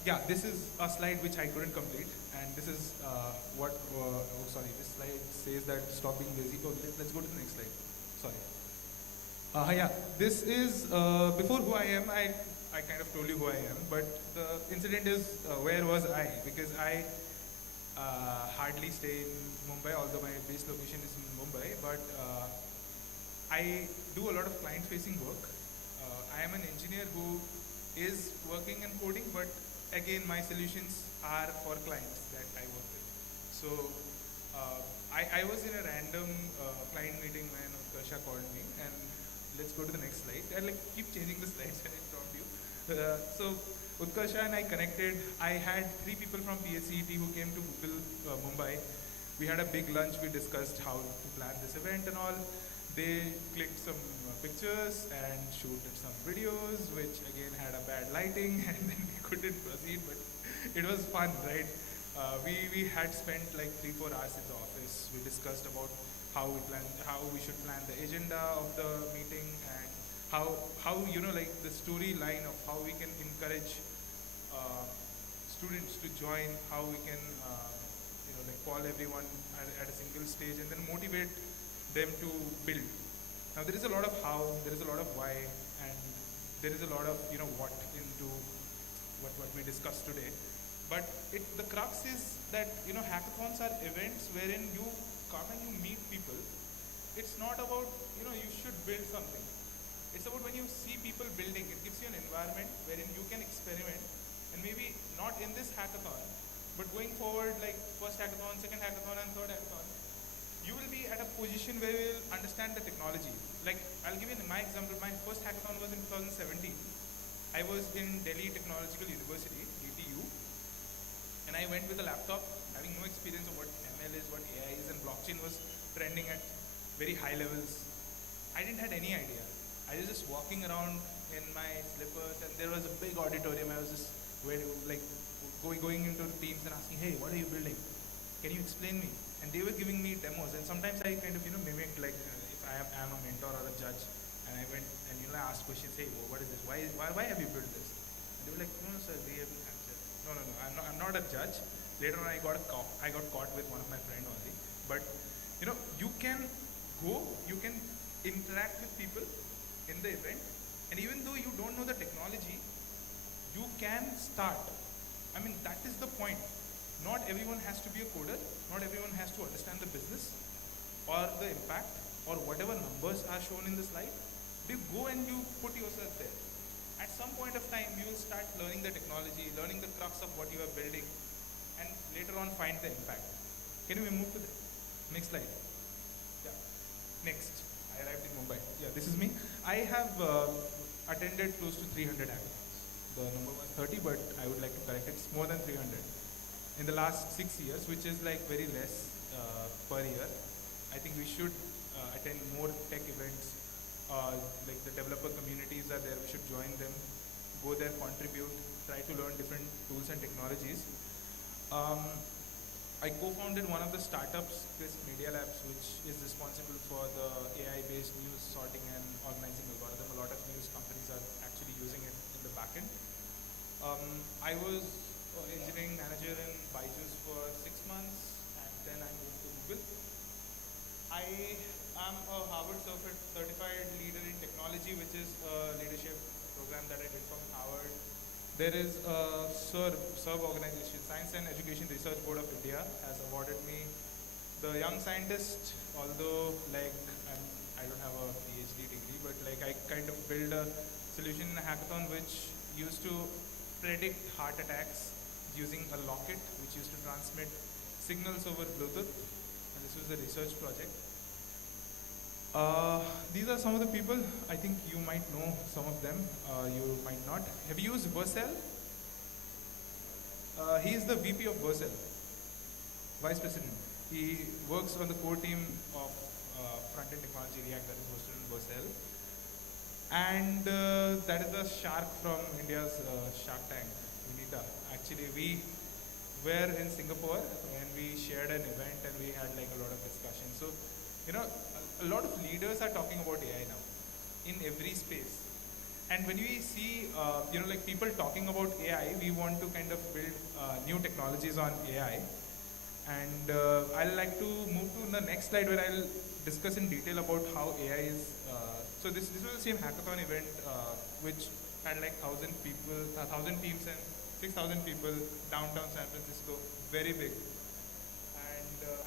Yeah, this is a slide which I couldn't complete, and this is this slide says that stop being lazy. Oh, let's go to the next slide. Sorry. This is before who I am. I kind of told you who I am, but the incident is where was I? Because I hardly stay in Mumbai, although my base location is in Mumbai, but I do a lot of client-facing work. I am an engineer who is working and coding, but again, my solutions are for clients that I work with. So I was in a random client meeting when Utkarsha called me, and let's go to the next slide. I keep changing the slides when I prompt you. So Utkarsha and I connected. I had 3 people from PSCET who came to Google Mumbai. We had a big lunch. We discussed how to plan this event and all. They clicked some pictures and shooted some videos, which again had a bad lighting, and then we couldn't proceed, but it was fun, right? We had spent 3-4 hours in the office. We discussed about how we should plan the agenda of the meeting, and how the storyline of how we can encourage students to join, how we can call everyone at a single stage and then motivate them to build. Now there is a lot of how, there is a lot of why, and there is a lot of what into what we discussed today. But the crux is that hackathons are events wherein you come and you meet people. It's not about you should build something. It's about when you see people building, it gives you an environment wherein you can experiment, and maybe not in this hackathon, but going forward, like first hackathon, second hackathon, and third hackathon, you will be at a position where you will understand the technology. Like, I'll give you my example. My first hackathon was in 2017. I was in Delhi Technological University, DTU, and I went with a laptop, having no experience of what ML is, what AI is, and blockchain was trending at very high levels. I didn't have any idea. I was just walking around in my slippers, and there was a big auditorium. I was just going into teams and asking, hey, what are you building? Can you explain me? And they were giving me demos, and sometimes I kind of, mimicked, like, if I am a mentor or a judge, and I went and, I asked questions, hey, what is this? Why have you built this? And they were like, no, sir, we haven't answered. No, I'm not a judge. Later on, I got caught with one of my friends only. But, you can interact with people in the event, and even though you don't know the technology, you can start. I mean, that is the point. Not everyone has to be a coder, not everyone has to understand the business or the impact or whatever numbers are shown in the slide. You go and you put yourself there. At some point of time, you will start learning the technology, learning the crux of what you are building, and later on find the impact. Can we move to the next slide? Yeah. Next. I arrived in Mumbai. Yeah, this is me. I have attended close to 300 hackathons. The number was 30, but I would like to correct it. It's more than 300 in the last 6 years, which is like very less per year. I think we should attend more tech events. Like the developer communities are there, we should join them, go there, contribute, try to learn different tools and technologies. I co-founded one of the startups, Crisp Media Labs, which is responsible for the AI-based news sorting and organizing algorithm. A lot of news companies are actually using it in the backend. I was engineering manager in Byju's for 6 months, and then I moved to Google. I am a Harvard certified leader in technology, which is a leadership program that I did from Harvard. There is a SERB organization, Science and Education Research Board of India, has awarded me the Young Scientist, although like I don't have a PhD degree, but like I kind of built a solution in a hackathon which used to predict heart attacks using a locket which used to transmit signals over Bluetooth, and this was a research project. These are some of the people. I think you might know some of them, you might not. Have you used Vercel? He is the VP of Vercel, Vice President. He works on the core team of front-end technology React that is hosted in Vercel. And that is the shark from India's Shark Tank, Vinita. Actually, we were in Singapore and we shared an event and we had like a lot of discussion. So, a lot of leaders are talking about AI now in every space. And when we see, like people talking about AI, we want to kind of build new technologies on AI. And I'd like to move to the next slide where I'll discuss in detail about how AI is. So this was the same hackathon event which had like 1,000 people, 1,000 teams and 6,000 people downtown San Francisco, very big. And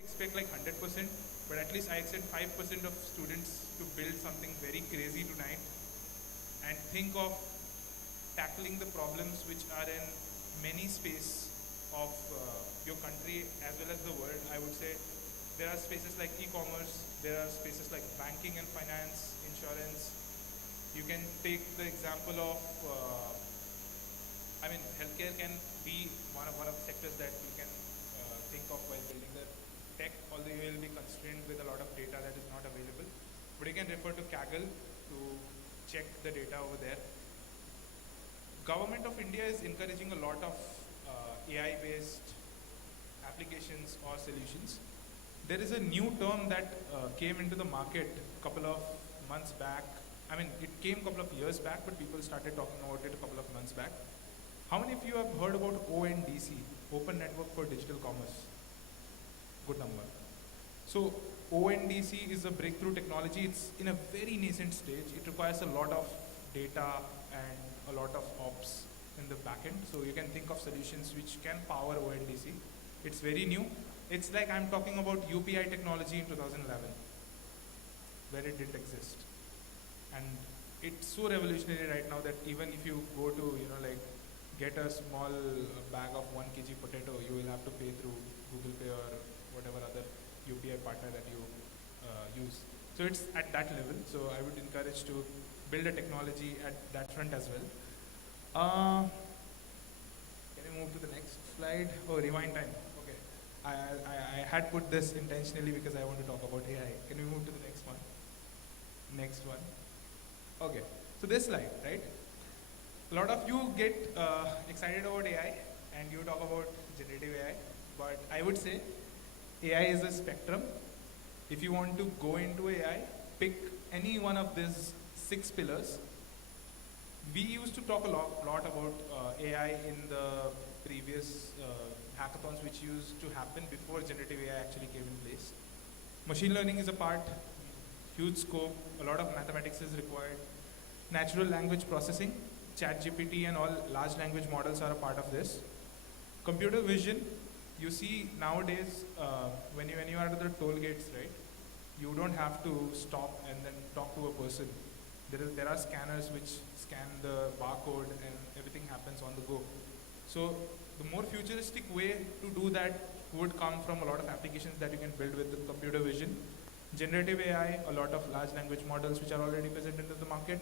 expect like 100%, but at least I expect 5% of students to build something very crazy tonight and think of tackling the problems which are in many spaces of your country as well as the world. I would say there are spaces like e-commerce, there are spaces like banking and finance, insurance. You can take the example of, healthcare can be one of the sectors that you can think of while building the tech, although you will be constrained with a lot of data that is not available. But you can refer to Kaggle to check the data over there. Government of India is encouraging a lot of AI-based applications or solutions. There is a new term that came into the market a couple of months back. It came a couple of years back, but people started talking about it a couple of months back. How many of you have heard about ONDC, Open Network for Digital Commerce? Good number. So ONDC is a breakthrough technology. It's in a very nascent stage. It requires a lot of data, and a lot of ops in the backend. So you can think of solutions which can power ONDC. It's very new. It's like I'm talking about UPI technology in 2011, where it didn't exist. And it's so revolutionary right now that even if you go to, get a small bag of 1 kg potato, you will have to pay through Google Pay or whatever other UPI partner that you use. So it's at that level. So I would encourage to build a technology at that front as well. Can we move to the next slide? Oh, rewind time. Okay. I had put this intentionally because I want to talk about AI. Can we move to the next one? Next one. Okay. So this slide, right? A lot of you get excited about AI and you talk about generative AI, but I would say AI is a spectrum. If you want to go into AI, pick any one of these 6 pillars. We used to talk a lot about AI in the previous hackathons which used to happen before generative AI actually came in place. Machine learning is a part, huge scope, a lot of mathematics is required. Natural language processing, ChatGPT and all large language models are a part of this. Computer vision, you see nowadays when you are at the toll gates, right? You don't have to stop and then talk to a person. There are scanners which scan the barcode and everything happens on the go. So the more futuristic way to do that would come from a lot of applications that you can build with the computer vision. Generative AI, a lot of large language models which are already present in the market.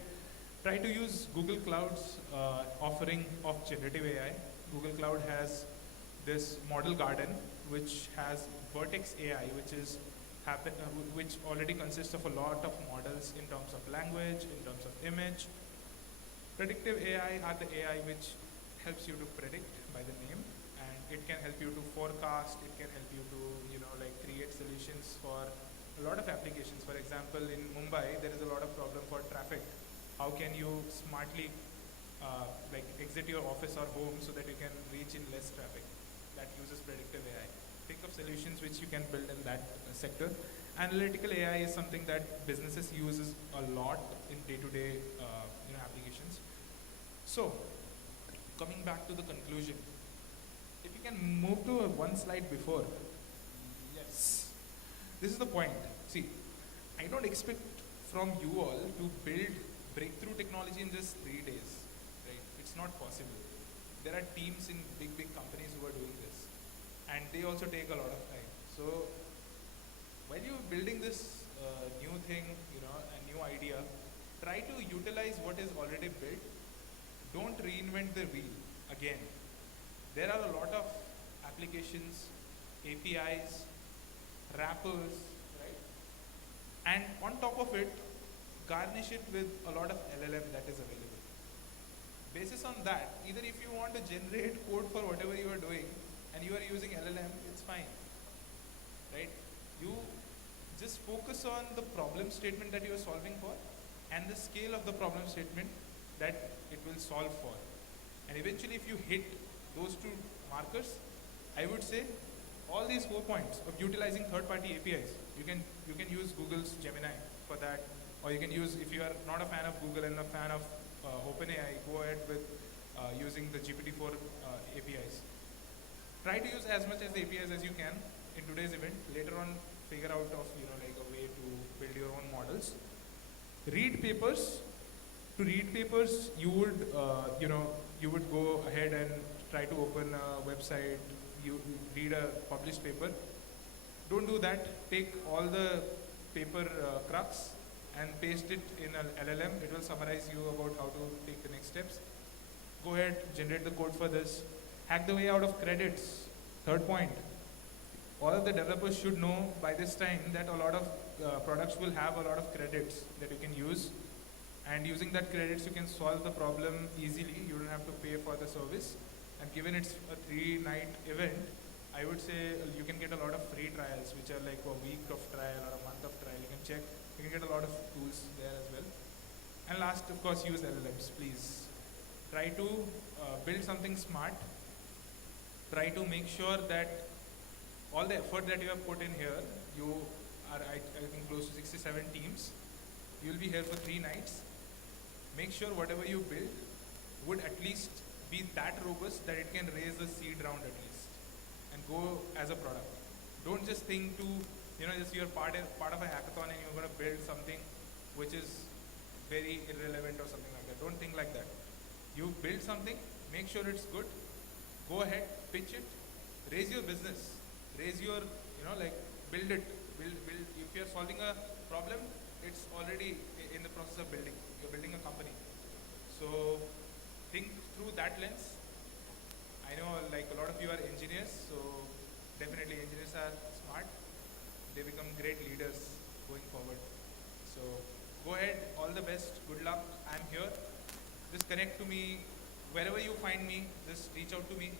Try to use Google Cloud's offering of generative AI. Google Cloud has this model garden which has Vertex AI, which already consists of a lot of models in terms of language, in terms of image. Predictive AI are the AI which helps you to predict by the name, and it can help you to forecast, it can help you to create solutions for a lot of applications. For example, in Mumbai there is a lot of problem for traffic. How can you smartly exit your office or home so that you can reach in less traffic? That uses predictive AI. Think of solutions which you can build in that sector. Analytical AI is something that businesses uses a lot in day-to-day applications. So, coming back to the conclusion, if you can move to one slide before. Yes. This is the point. See, I don't expect from you all to build breakthrough technology in just 3 days, right? It's not possible. There are teams in big companies who are doing this, and they also take a lot of time. So while you're building this new thing, a new idea, try to utilize what is already built. Don't reinvent the wheel again. There are a lot of applications, APIs, wrappers, right? And on top of it, garnish it with a lot of LLM that is available. Basis on that, either if you want to generate code for whatever you are doing and you are using LLM, it's fine, right? You just focus on the problem statement that you are solving for and the scale of the problem statement that it will solve for. And eventually if you hit those 2 markers, I would say all these 4 points of utilizing third-party APIs, you can use Google's Gemini for that. Or you can use, if you are not a fan of Google and a fan of OpenAI, go ahead with using the GPT-4 APIs. Try to use as much as the APIs as you can in today's event. Later on, figure out of a way to build your own models. Read papers. To read papers, you would go ahead and try to open a website. You read a published paper. Don't do that. Take all the paper crux and paste it in an LLM. It will summarize you about how to take the next steps. Go ahead, generate the code for this. Hack the way out of credits. 3rd point. All of the developers should know by this time that a lot of products will have a lot of credits that you can use. And using that credits, you can solve the problem easily. You don't have to pay for the service. And given it's a 3-night event, I would say you can get a lot of free trials, which are like a week of trial or a month of trial. You can check. You can get a lot of tools there as well. And last, of course, use LLMs, please. Try to build something smart. Try to make sure that all the effort that you have put in here, you are, I think, close to 67 teams. You will be here for 3 nights. make sure whatever you build would at least be that robust that it can raise the seed round at least and go as a product. Don't just think to, just you're part of a hackathon and you're going to build something which is very irrelevant or something like that. Don't think like that. You build something, make sure it's good, go ahead, pitch it, raise your business, raise your, build it. Build. If you're solving a problem, it's already in the process of building. You're building a company. So think through that lens. I know like a lot of you are engineers, so definitely engineers are smart. They become great leaders going forward. So go ahead, all the best, good luck. I'm here. Just connect to me wherever you find me. Just reach out to me,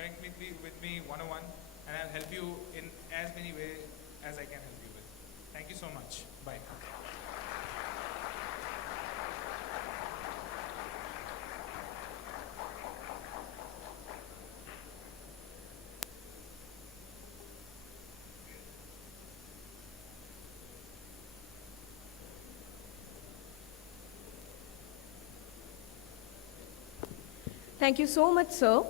connect with me one-on-one, and I'll help you in as many ways as I can help you with. Thank you so much. Bye. Thank you so much, sir.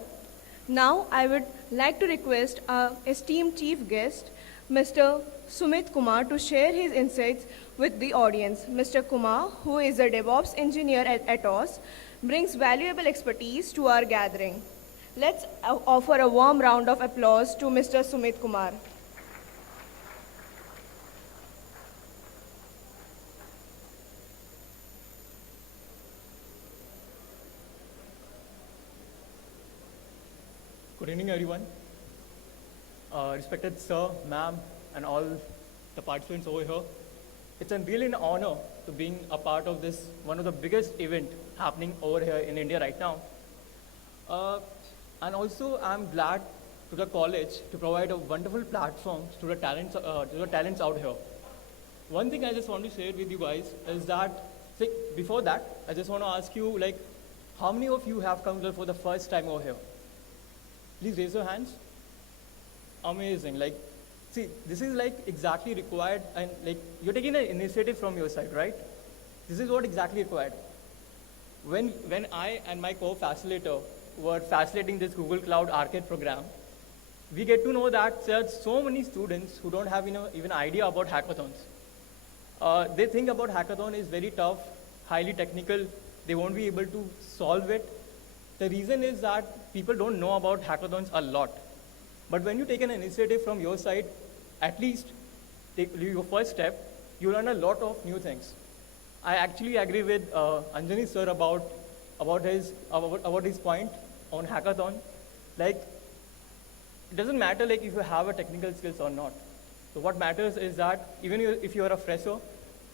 Now, I would like to request our esteemed chief guest, Mr. Sumit Kumar, to share his insights with the audience. Mr. Kumar, who is a DevOps engineer at HOC, brings valuable expertise to our gathering. Let's offer a warm round of applause to Mr. Sumit Kumar. Good evening, everyone. Respected sir, ma'am, and all the participants over here. It's really an honor to being a part of this, one of the biggest event happening over here in India right now. And also, I'm glad to the college to provide a wonderful platform to the talents out here. One thing I just want to share with you guys is that, before that, I just want to ask you, how many of you have come here for the first time over here? Please raise your hands. Amazing. This is exactly required, and you're taking an initiative from your side, right? This is what exactly required. When I and my co-facilitator were facilitating this Google Cloud Arcade program, we get to know that there are so many students who don't have even idea about hackathons. They think about hackathon is very tough, highly technical. They won't be able to solve it. The reason is that people don't know about hackathons a lot. But when you take an initiative from your side, at least take your first step, you learn a lot of new things. I actually agree with Anjani sir about his point on hackathon. It doesn't matter if you have a technical skills or not. So what matters is that even if you are a fresher,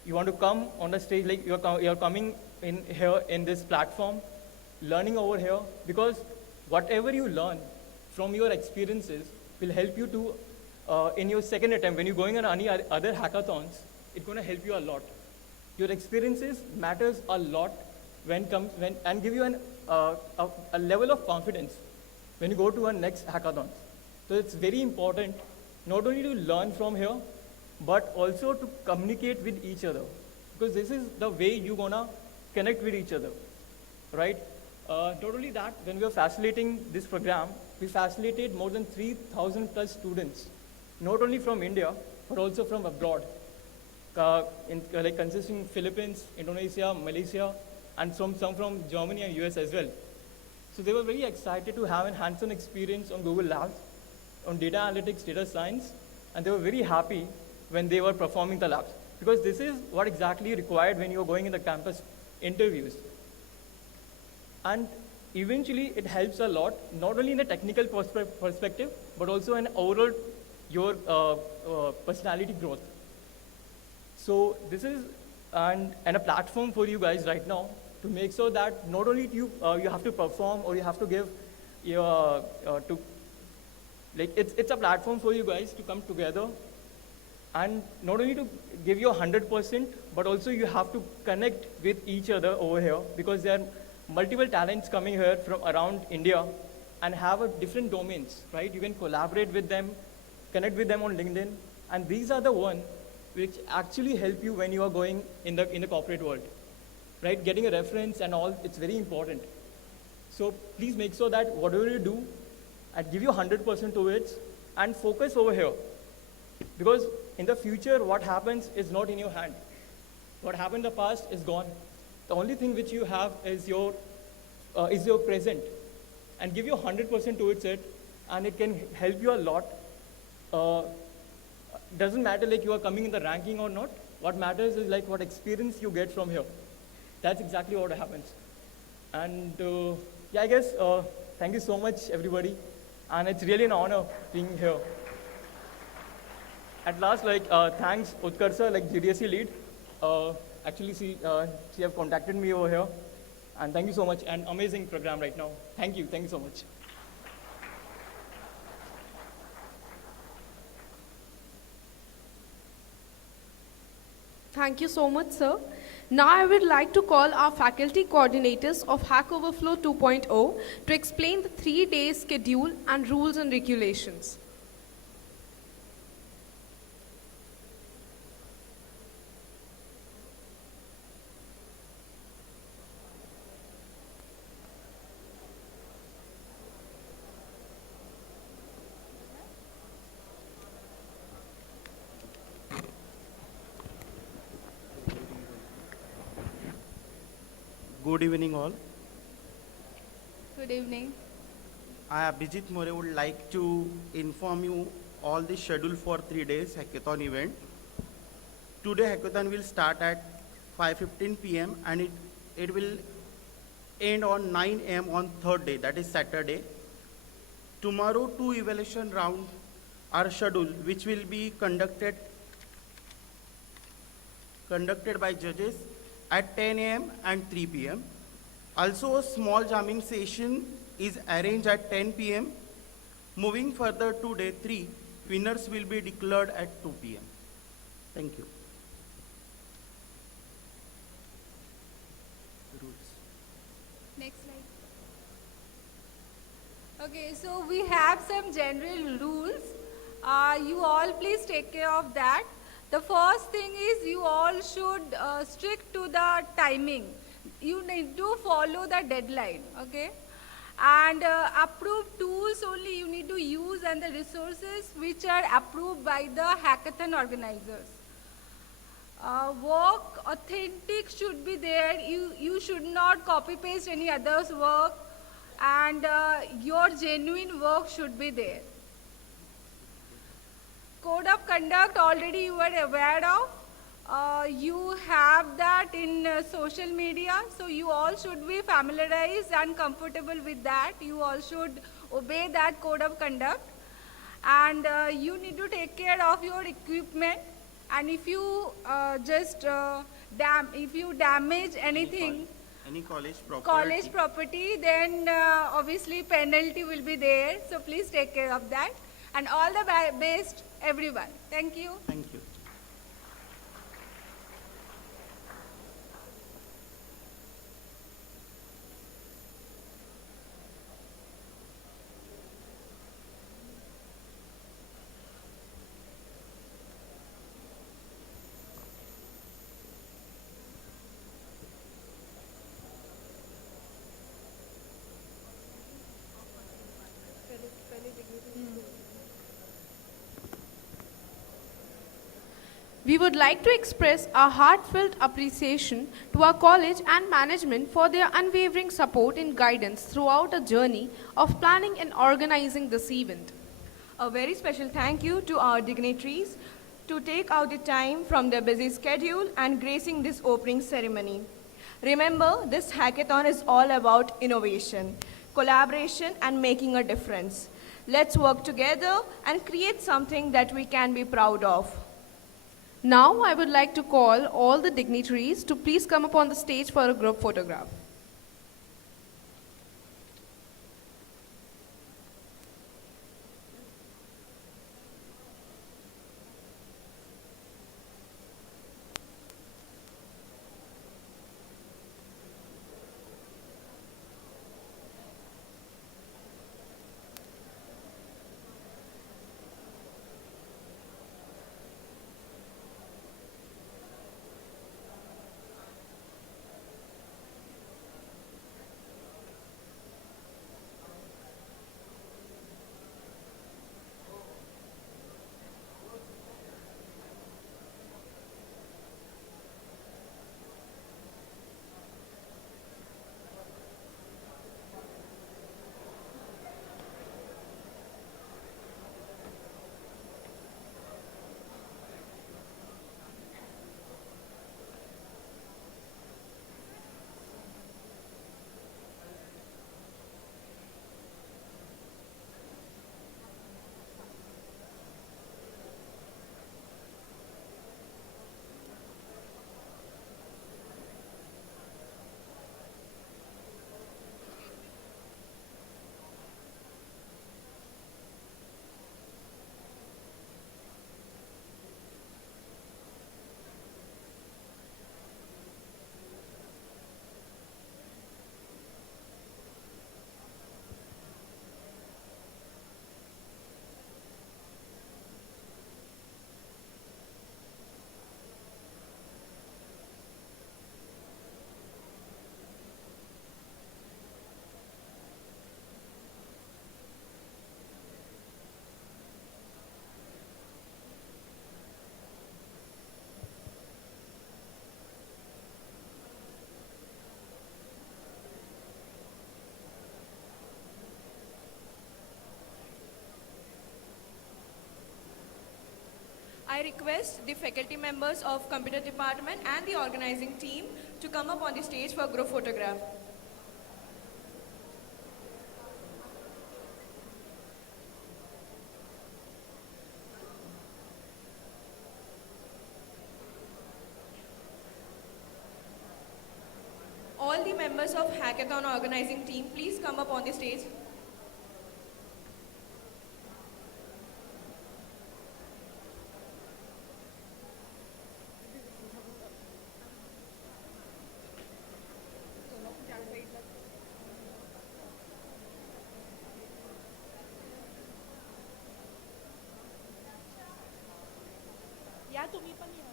you want to come on the stage, you're coming in here in this platform, learning over here, because whatever you learn from your experiences will help you to, in your second attempt, when you're going on any other hackathons, it's going to help you a lot. Your experiences matters a lot and give you a level of confidence when you go to a next hackathon. So it's very important not only to learn from here, but also to communicate with each other, because this is the way you're going to connect with each other, right? Not only that, when we were facilitating this program, we facilitated more than 3,000 plus students, not only from India, but also from abroad, consisting Philippines, Indonesia, Malaysia, and some from Germany and US as well. So they were very excited to have a hands-on experience on Google Labs, on data analytics, data science, and they were very happy when they were performing the labs, because this is what exactly required when you're going in the campus interviews. And eventually, it helps a lot, not only in the technical perspective, but also in overall your personality growth. So this is a platform for you guys right now to make sure that not only you have to perform or you have to give your it's a platform for you guys to come together and not only to give you 100%, but also you have to connect with each other over here, because there are multiple talents coming here from around India and have different domains, right? You can collaborate with them, connect with them on LinkedIn, and these are the ones which actually help you when you are going in the corporate world. right? Getting a reference and all, it's very important. So please make sure that whatever you do, and give you 100% to it, and focus over here. Because in the future, what happens is not in your hand. What happened in the past is gone. The only thing which you have is your present. And give you 100% towards it, and it can help you a lot. Doesn't matter like you are coming in the ranking or not. What matters is like what experience you get from here. That's exactly what happens. And yeah, I guess thank you so much, everybody. And it's really an honor being here. At last, like thanks Utkar sir, like GDSC lead. Actually, she have contacted me over here. And thank you so much. An amazing program right now. Thank you so much. Thank you so much, sir. Now I would like to call our faculty coordinators of HackOverflow 2.0 to explain the 3-day schedule and rules and regulations. Good evening all. Good evening. I, Abhijit More, would like to inform you all the schedule for 3 days hackathon event. Today hackathon will start at 5:15 p.m. and it will end on 9 a.m. on third day, that is Saturday. Tomorrow 2 evaluation rounds are scheduled, which will be conducted by judges at 10 a.m. and 3 p.m. Also, a small jamming session is arranged at 10 p.m. Moving further to day 3, winners will be declared at 2 p.m. Thank you. Next slide. Okay, so we have some general rules. You all please take care of that. The first thing is you all should stick to the timing. You need to follow the deadline, okay? And approved tools only you need to use and the resources which are approved by the hackathon organizers. Work authentic should be there. You should not copy paste any other's work, and your genuine work should be there. Code of conduct already you are aware of. You have that in social media, so you all should be familiarized and comfortable with that. You all should obey that code of conduct. And you need to take care of your equipment. And if you if you damage anything, any college property, then obviously penalty will be there. So please take care of that. And all the best, everyone. Thank you. Thank you. We would like to express our heartfelt appreciation to our college and management for their unwavering support and guidance throughout a journey of planning and organizing this event. A very special thank you to our dignitaries to take out the time from their busy schedule and gracing this opening ceremony. Remember, this hackathon is all about innovation, collaboration, and making a difference. Let's work together and create something that we can be proud of. Now, I would like to call all the dignitaries to please come up on the stage for a group photograph. I request the faculty members of computer department and the organizing team to come up on the stage for group photograph. All the members of hackathon organizing team, please come up on the stage. या तुम्ही पण या.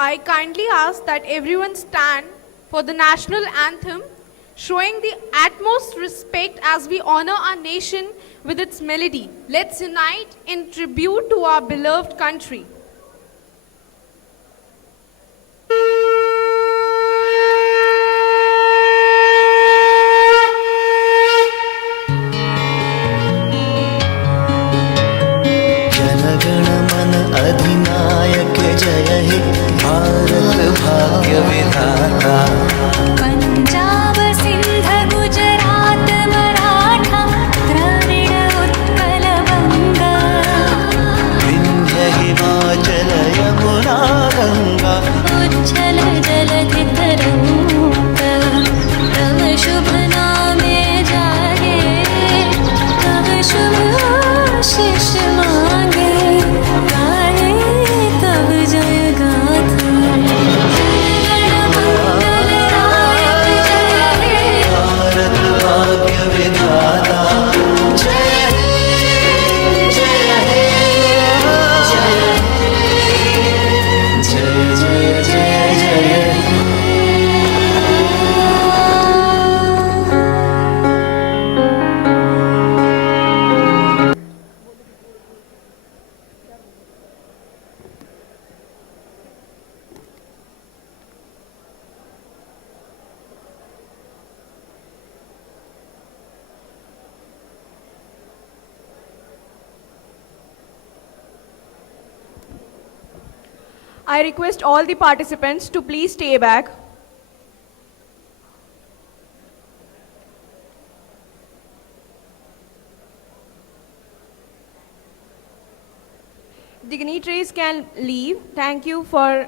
I kindly ask that everyone stand for the national anthem, showing the utmost respect as we honor our nation with its melody. Let's unite in tribute to our beloved country. Punjab Sindh Gujarat Maratha Dravid Utkal Bang Vindhya Himachal I request all the participants to please stay back. Dignitaries can leave. Thank you for...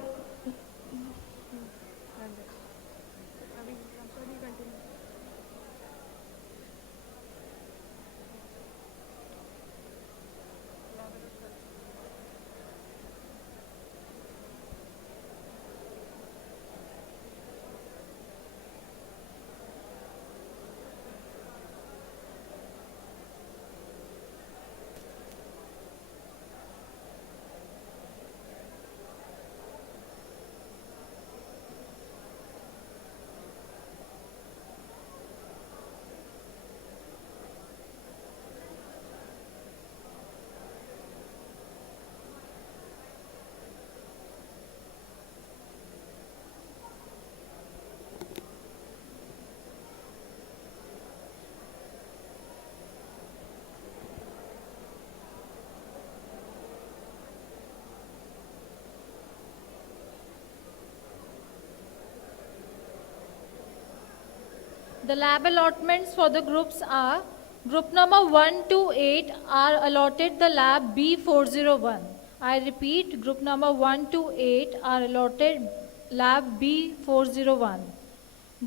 The lab allotments for the groups are, group number 1 to 8 are allotted the lab B401. I repeat, group number 1 to 8 are allotted lab B401.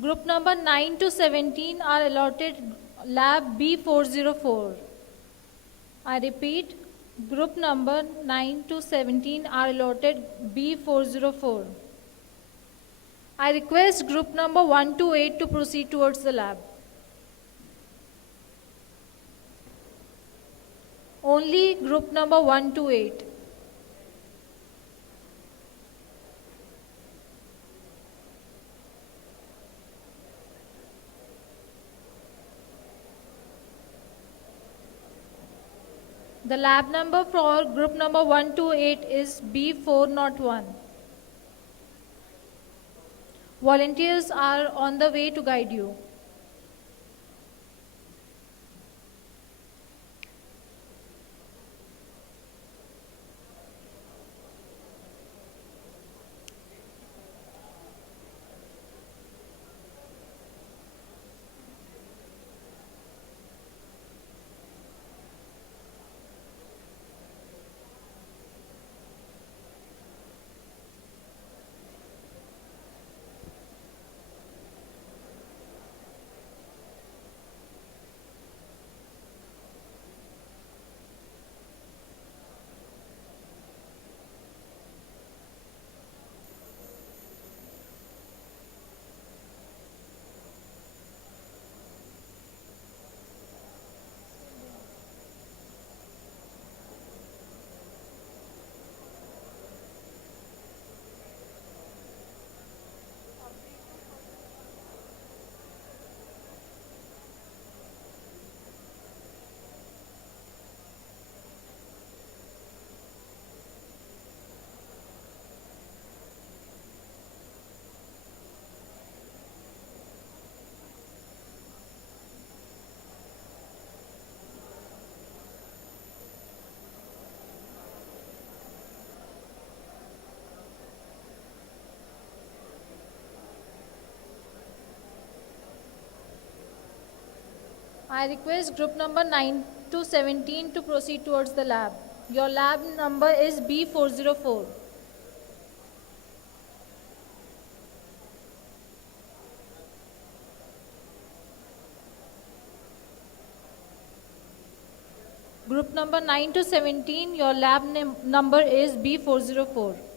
Group number 9 to 17 are allotted lab B404. I repeat, group number 9 to 17 are allotted B404. I request group number 1 to 8 to proceed towards the lab. Only group number 1 to 8. The lab number for group number 1 to 8 is B401. Volunteers are on the way to guide you. I request group number 9 to 17 to proceed towards the lab. Your lab number is B404. Group number 9 to 17, your lab number is B404.